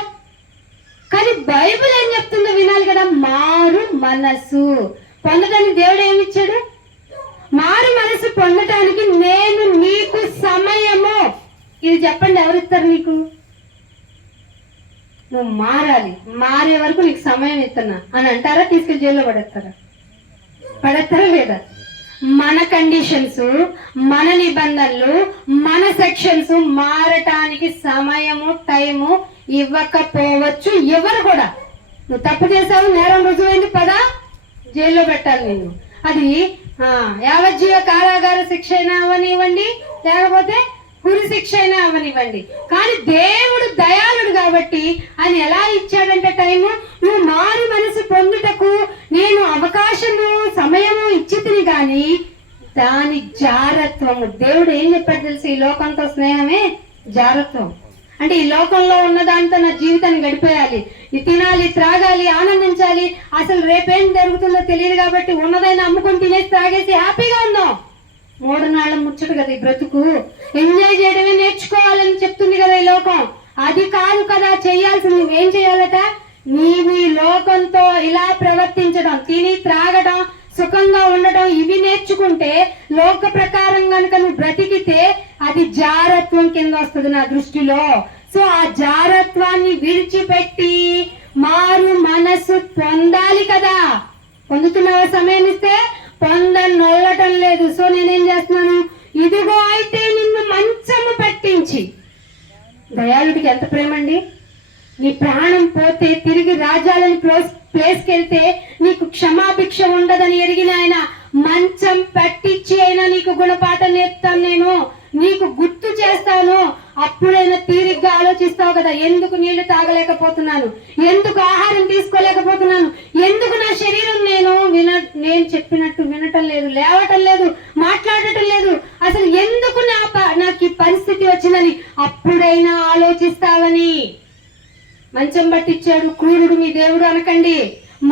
కానీ బైబిల్ ఏం చెప్తుందో వినాలి కదా. మారు మనసు పొందడానికి దేవుడు ఏమిచ్చాడు? మారు మనసు పొందటానికి నేను నీకు సమయము. ఇది చెప్పండి, ఎవరిస్తారు నీకు? నువ్వు మారాలి, మారే వరకు నీకు సమయం ఇస్తున్నా అని అంటారా? తీసుకెళ్లి జైల్లో పడేస్తారా లేదా? మన కండిషన్స్, మన నిబంధనలు, మన సెక్షన్స్ మారటానికి సమయము, టైము ఇవ్వకపోవచ్చు ఎవరు కూడా. నువ్వు తప్పు చేసావు, నేరం రుజువైంది, పదా జైల్లో పెట్టాలి నిన్ను. అది యావజ్జీవ కారాగార శిక్ష అయినా అవనివ్వండి, లేకపోతే ఉరి శిక్ష అయినా అవనివ్వండి. కానీ దేవుడు దయాళుడు కాబట్టి ఆయన ఎలా ఇచ్చాడంటే టైము, నువ్వు మారు మనసు పొందుటకు నేను అవకాశము, సమయము ఇచ్చితిని గాని దాని జారత్వము. దేవుడు ఏం చెప్పాడు తెలుసు? ఈ లోకంతో స్నేహమే జారత్వం. అంటే ఈ లోకంలో ఉన్న దాంతో నా జీవితాన్ని గడిపేయాలి, తినాలి, త్రాగాలి, ఆనందించాలి. అసలు రేపేం జరుగుతుందో తెలియదు కాబట్టి ఉన్నదైనా అమ్ముకొని తినేసి త్రాగేసి హ్యాపీగా ఉందాం. 3 నాళ్ళ ముచ్చట కదా ఈ బ్రతుకు. ఎంజాయ్ చేయడమే నేర్చుకోవాలని చెప్తుంది కదా ఈ లోకం. అది కాదు కదా చెయ్యాల్సింది. నువ్వేం చేయాలట? నీవు ఈ లోకంతో ఇలా ప్రవర్తించడం, తిని త్రాగడం, సుఖంగా ఉండటం, ఇవి నేర్చుకుంటే లోక ప్రకారం కనుక నువ్వు బ్రతికితే అది జారత్వం కింద వస్తుంది నా దృష్టిలో. సో ఆ జారత్వాన్ని విడిచిపెట్టి మారు మనసు పొందాలి కదా. పొందుతున్నావా? సమయం ఇస్తే పొందనొల్లటం లేదు. సో నేనేం చేస్తున్నాను? ఇదిగో అయితే నిన్ను మంచము పట్టించి. దయాళుడికి ఎంత ప్రేమ అండి! నీ ప్రాణం పోతే తిరిగి రాజ్యాలను ప్లేస్కి వెళ్తే నీకు క్షమాభిక్ష ఉండదని ఎరిగిన ఆయన మంచం పట్టించి అయినా నీకు గుణపాఠం నేర్పుతాను, నేను నీకు గుర్తు చేస్తాను. అప్పుడైనా తీరిగ్గా ఆలోచిస్తావు కదా, ఎందుకు నీళ్లు తాగలేకపోతున్నాను, ఎందుకు ఆహారం తీసుకోలేకపోతున్నాను, ఎందుకు నా శరీరం నేను చెప్పినట్టు వినటం లేదు, లేవటం లేదు, మాట్లాడటం లేదు, అసలు ఎందుకు నాకు ఈ పరిస్థితి వచ్చిందని అప్పుడైనా ఆలోచిస్తావని. మంచం పట్టించాడు క్రూరుడు మీ దేవుడు అనకండి.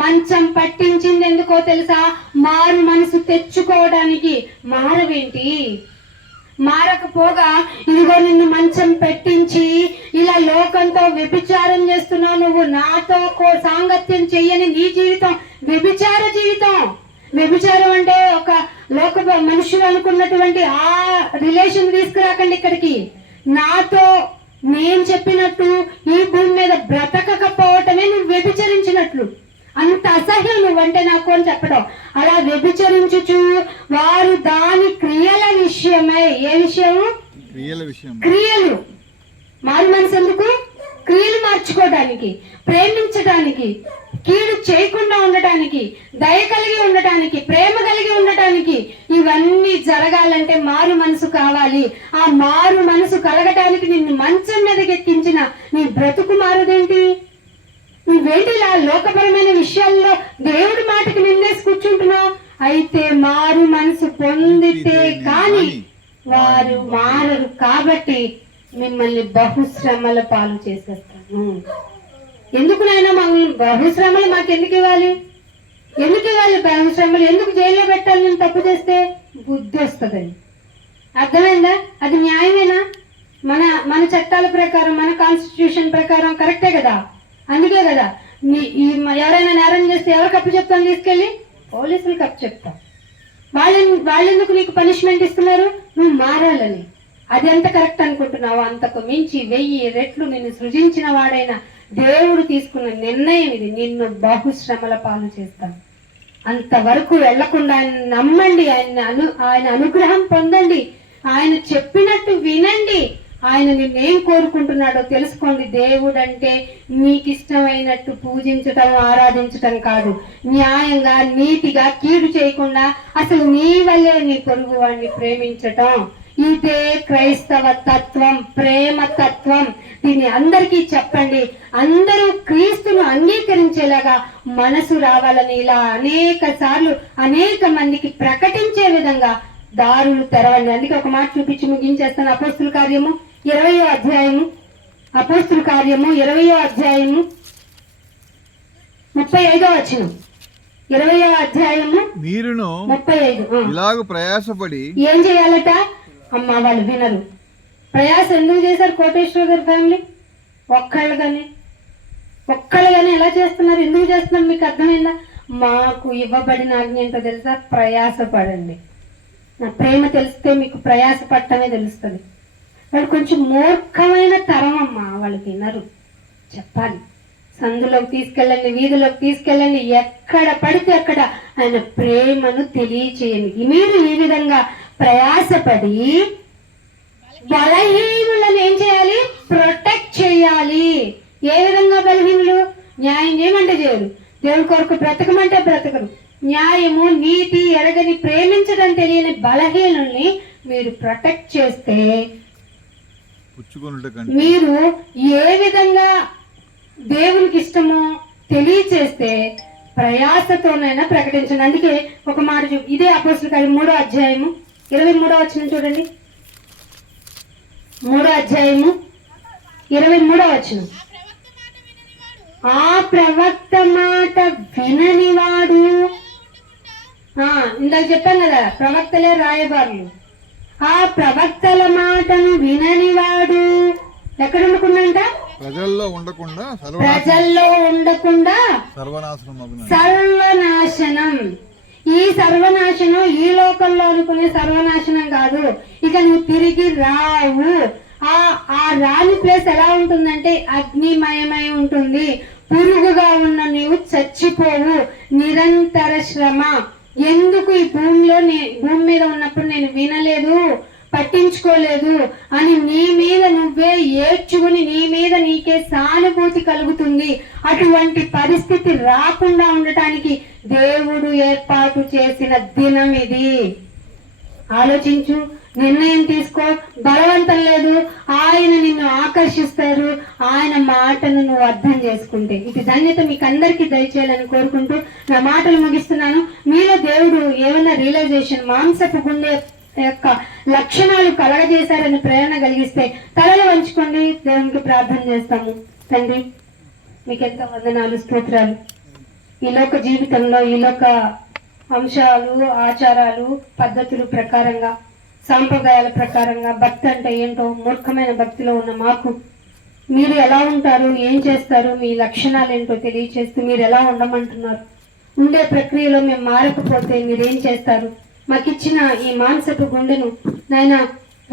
మంచం పట్టించింది ఎందుకో తెలుసా? మారు మనసు తెచ్చుకోవడానికి. మారవేంటి? మారకపోగా ఇదిగో నిన్ను మంచం పెట్టించి ఇలా లోకంతో వ్యభిచారం చేస్తున్నావు. నువ్వు నాతో సాంగత్యం చెయ్యని నీ జీవితం వ్యభిచార జీవితం. వ్యభిచారం అంటే ఒక లోక మనుషులు అనుకున్నటువంటి ఆ రిలేషన్ తీసుకురాకండి ఇక్కడికి. నాతో నేను చెప్పినట్టు ఈ భూమి మీద బ్రతకకపోవటమే నువ్వు వ్యభిచరించినట్లు. అంత అసహ్యం నువ్వంటే నాకు అని చెప్పడం. అలా వ్యభిచరించుచు వారు దాని క్రియల విషయమై. ఏ విషయము? క్రియలు. మారు మనసు ఎందుకు? క్రియలు మార్చుకోవడానికి, ప్రేమించడానికి, కీడు చేయకుండా ఉండటానికి, దయ కలిగి ఉండటానికి, ప్రేమ కలిగి ఉండటానికి. ఇవన్నీ జరగాలంటే మారు మనసు కావాలి. ఆ మారు మనసు కలగటానికి నిన్ను మంచం మీదకి ఎక్కించిన నీ బ్రతుకు మారదేంటి? నువ్వేంటి ఇలా లోకపరమైన విషయాల్లో దేవుడి మాటకి నిన్నేసి కూర్చుంటున్నావు? అయితే మారు మనసు పొందితే కాని వారు మారరు. కాబట్టి మిమ్మల్ని బహుశ్రమల పాలు చేసేస్తాను. ఎందుకు నాయన మమ్మల్ని బహుశ్రమలు మాకెందుకు ఇవ్వాలి? ఎందుకు ఇవ్వాలి బహుశ్రమలు? ఎందుకు జైల్లో పెట్టాలి నేను తప్పు చేస్తే? బుద్ధి వస్తుందని. అర్థమైందా? అది న్యాయమేనా? మన చట్టాల ప్రకారం, మన కాన్స్టిట్యూషన్ ప్రకారం కరెక్టే కదా. అందుకే కదా ఎవరైనా నేరం చేస్తే ఎవరికి అప్పు చెప్తాను? తీసుకెళ్ళి పోలీసులకు అప్పు చెప్తాం. వాళ్ళెందుకు నీకు పనిష్మెంట్ ఇస్తున్నారు? నువ్వు మారాలని. అది ఎంత కరెక్ట్ అనుకుంటున్నావు? అంతకు మించి 1000 రెట్లు నిన్ను సృజించిన వాడైన దేవుడు తీసుకున్న నిర్ణయం ఇది. నిన్ను బహుశ్రమల పాలు చేస్తాను. అంతవరకు వెళ్లకుండా ఆయన నమ్మండి, ఆయన అనుగ్రహం పొందండి, ఆయన చెప్పినట్టు వినండి. ఆయన నిన్నేం కోరుకుంటున్నాడో తెలుసుకోండి. దేవుడు అంటే మీకు ఇష్టమైనట్టు పూజించటం, ఆరాధించటం కాదు. న్యాయంగా, నీతిగా, కీడు చేయకుండా అసలు నీ వల్లే నీ పొరుగు వాడిని ప్రేమించటం. ఇదే క్రైస్తవ తత్వం, ప్రేమ తత్వం. దీన్ని అందరికీ చెప్పండి. అందరూ క్రీస్తును అంగీకరించేలాగా మనసు రావాలని ఇలా అనేక సార్లు అనేక మందికి ప్రకటించే విధంగా దారులు తెరవండి. అందుకే ఒక మాట చూపించి ముగించేస్తాను. అపోస్తుల కార్యము 20వ అధ్యాయము, అపోస్తుల కార్యము 20వ అధ్యాయము 35వ వచనం. 20వ అధ్యాయము మీరును 35. ఇలాగ ప్రయాసపడి ఏం చేయాలట? అమ్మ వాళ్ళు వినరు. ప్రయాస ఎందుకు చేశారు కోటేశ్వర గారి ఫ్యామిలీ? ఒక్కళ్ళుగానే ఎలా చేస్తున్నారు? ఎందుకు చేస్తున్నారు? మీకు అర్థమైందా? మాకు ఇవ్వబడిన ఆజ్ఞ ఏంటో తెలుసా? ప్రయాస పడండి. నా ప్రేమ తెలిస్తే మీకు ప్రయాస పట్టనే తెలుస్తుంది. వాళ్ళు కొంచెం మూర్ఖమైన తరం అమ్మా, వాళ్ళు వినరు. చెప్పాలి. సందులోకి తీసుకెళ్ళండి, వీధిలోకి తీసుకెళ్ళండి, ఎక్కడ పడితే అక్కడ ఆయన ప్రేమను తెలియచేయండి. మీరు ఈ విధంగా ప్రయాసపడి బలహీనులను ఏం చేయాలి? ప్రొటెక్ట్ చేయాలి. ఏ విధంగా బలహీనులు? న్యాయం చేయమంటే చేయరు, దేవుడి కొరకు బ్రతకమంటే బ్రతకరు, న్యాయము నీతి ఎరగని ప్రేమించడం తెలియని బలహీనుల్ని మీరు ప్రొటెక్ట్ చేస్తే మీరు ఏ విధంగా దేవునికి ఇష్టమో తెలియచేస్తే ప్రయాసతోనైనా ప్రకటించండి. అందుకే ఒక మాట ఇదే అపోస్తలుల కార్యం 3వ అధ్యాయము 23వ వచనం చూడండి. 3వ అధ్యాయము 23వ వచనం. ఆ ప్రవక్త మాట విననివాడు, ఇందాక చెప్పాను కదా ప్రవక్తలే రాయబారులు, ఆ ప్రవక్తల మాటను విననివాడు ఎక్కడ ఉండకుండంట? ప్రజల్లో ఉండకుండా సర్వనాశనం. ఈ సర్వనాశనం ఈ లోకంలో అనుకునే సర్వనాశనం కాదు. ఇక నువ్వు తిరిగి రావు. ఆ రాని ప్లేస్ ఎలా ఉంటుందంటే అగ్నిమయమై ఉంటుంది. పురుగుగా ఉన్న నీవు చచ్చిపోవు. నిరంతర శ్రమ. ఎందుకు ఈ భూమి మీద ఉన్నప్పుడు నేను వినలేదు, పట్టించుకోలేదు అని నీ మీద నువ్వే ఏడ్చుకుని నీ మీద నీకే సానుభూతి కలుగుతుంది. అటువంటి పరిస్థితి రాకుండా ఉండటానికి దేవుడు ఏర్పాటు చేసిన దినం ఇది. ఆలోచించు, నిర్ణయం తీసుకో. బలవంతం లేదు, ఆయన నిన్ను ఆకర్షిస్తారు. ఆయన మాటను నువ్వు అర్థం చేసుకుంటే ఇది ధన్యత మీకు అందరికీ దయచేయాలని కోరుకుంటూ నా మాటలు ముగిస్తున్నాను. మీలో దేవుడు ఏమన్నా రియలైజేషన్, మాంసపు గుండె యొక్క లక్షణాలు కలగజేశారని ప్రేరణ కలిగిస్తే తలలు వంచుకోండి, దేవునికి ప్రార్థన చేస్తాము. తండ్రి, మీకెంతో వందనాలు, స్తోత్రాలు. ఈ లోక జీవితంలో ఈ లోక అంశాలు, ఆచారాలు, పద్ధతులు ప్రకారంగా, సాంప్రదాయాల ప్రకారంగా భక్తి అంటే ఏంటో మూర్ఖమైన భక్తిలో ఉన్న మాకు మీరు ఎలా ఉంటారు, ఏం చేస్తారు, మీ లక్షణాలు ఏంటో తెలియచేస్తూ మీరు ఎలా ఉండమంటున్నారు, ఉండే ప్రక్రియలో మేము మారకపోతే మీరేం చేస్తారు, మాకిచ్చిన ఈ మానసపు గుండెను నాయన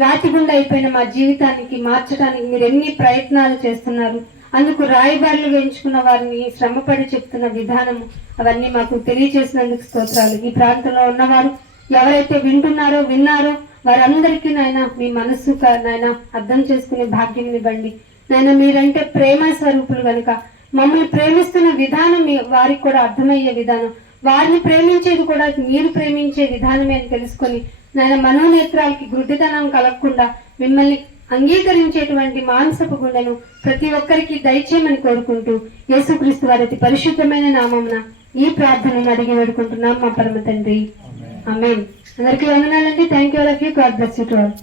రాతి గుండె అయిపోయిన మా జీవితానికి మార్చడానికి మీరు ఎన్ని ప్రయత్నాలు చేస్తున్నారు. అందుకు రాయబారులుగా ఎంచుకున్న వారిని శ్రమపడి చెప్తున్న విధానము అవన్నీ మాకు తెలియజేసినందుకు స్తోత్రాలు. ఈ ప్రాంతంలో ఉన్నవారు ఎవరైతే విన్నారో వారందరికీ నాయన మీ మనస్సు నాయన అర్థం చేసుకునే భాగ్యం ఇవ్వండి. నాయన మీరంటే ప్రేమ స్వరూపులు కనుక మమ్మల్ని ప్రేమిస్తున్న విధానం వారికి కూడా అర్థమయ్యే విధానం, వారిని ప్రేమించేది కూడా మీరు ప్రేమించే విధానమే అని తెలుసుకొని నాయన మనోనేత్రాలకి గుడ్డితనం కలగకుండా మిమ్మల్ని అంగీకరించేటువంటి మానసపు గుండెను ప్రతి ఒక్కరికి దయచేయమని కోరుకుంటూ యేసుక్రీస్తు వారి అతి పరిశుద్ధమైన నామమున ఈ ప్రార్థనను అడిగి వేడుకుంటున్నాం మా పరమ తండ్రి. ఆమేన్. అందరికీ వందనాలండి. Thank you all of you. God bless you to all.